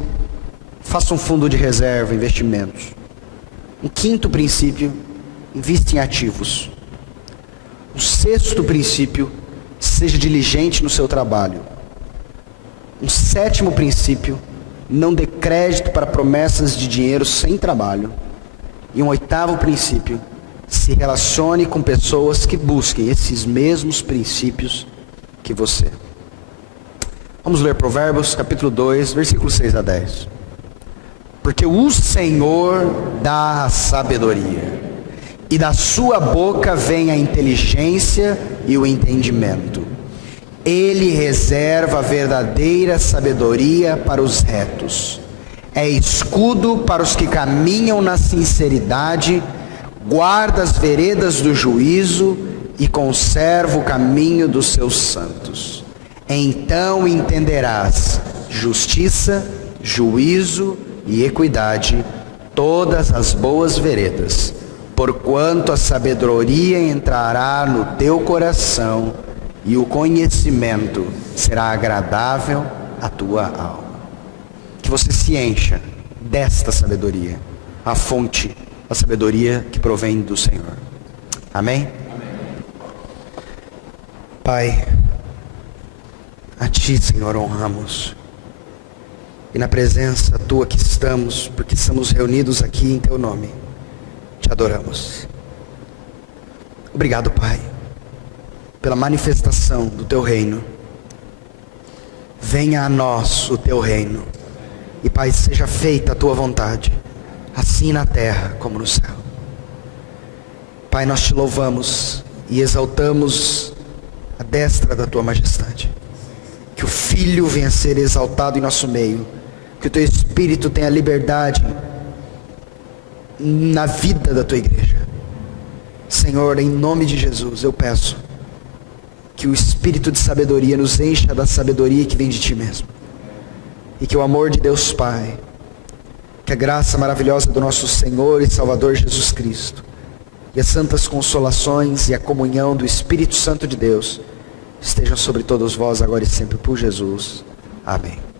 faça um fundo de reserva, investimentos. Um quinto princípio, invista em ativos. O sexto princípio, seja diligente no seu trabalho. Um sétimo princípio, não dê crédito para promessas de dinheiro sem trabalho. E um oitavo princípio, se relacione com pessoas que busquem esses mesmos princípios que você. Vamos ler Provérbios, capítulo 2, versículos 6 a 10. Porque o Senhor dá a sabedoria, e da sua boca vem a inteligência e o entendimento. Ele reserva a verdadeira sabedoria para os retos. É escudo para os que caminham na sinceridade, guarda as veredas do juízo e conserva o caminho dos seus santos. Então entenderás justiça, juízo e equidade, todas as boas veredas, porquanto a sabedoria entrará no teu coração e o conhecimento será agradável à tua alma. Que você se encha desta sabedoria, a fonte da sabedoria que provém do Senhor. Amém? Pai, a Ti, Senhor, honramos. E na presença Tua que estamos, porque estamos reunidos aqui em Teu nome, Te adoramos. Obrigado, Pai, pela manifestação do Teu reino. Venha a nós o Teu reino. E, Pai, seja feita a Tua vontade, assim na terra como no céu. Pai, nós Te louvamos e exaltamos à destra da tua majestade. Que o Filho venha a ser exaltado em nosso meio, que o teu Espírito tenha liberdade na vida da tua igreja. Senhor, em nome de Jesus, eu peço que o Espírito de sabedoria nos encha da sabedoria que vem de ti mesmo, e que o amor de Deus Pai, que a graça maravilhosa do nosso Senhor e Salvador Jesus Cristo, e as santas consolações e a comunhão do Espírito Santo de Deus estejam sobre todos vós agora e sempre por Jesus. Amém.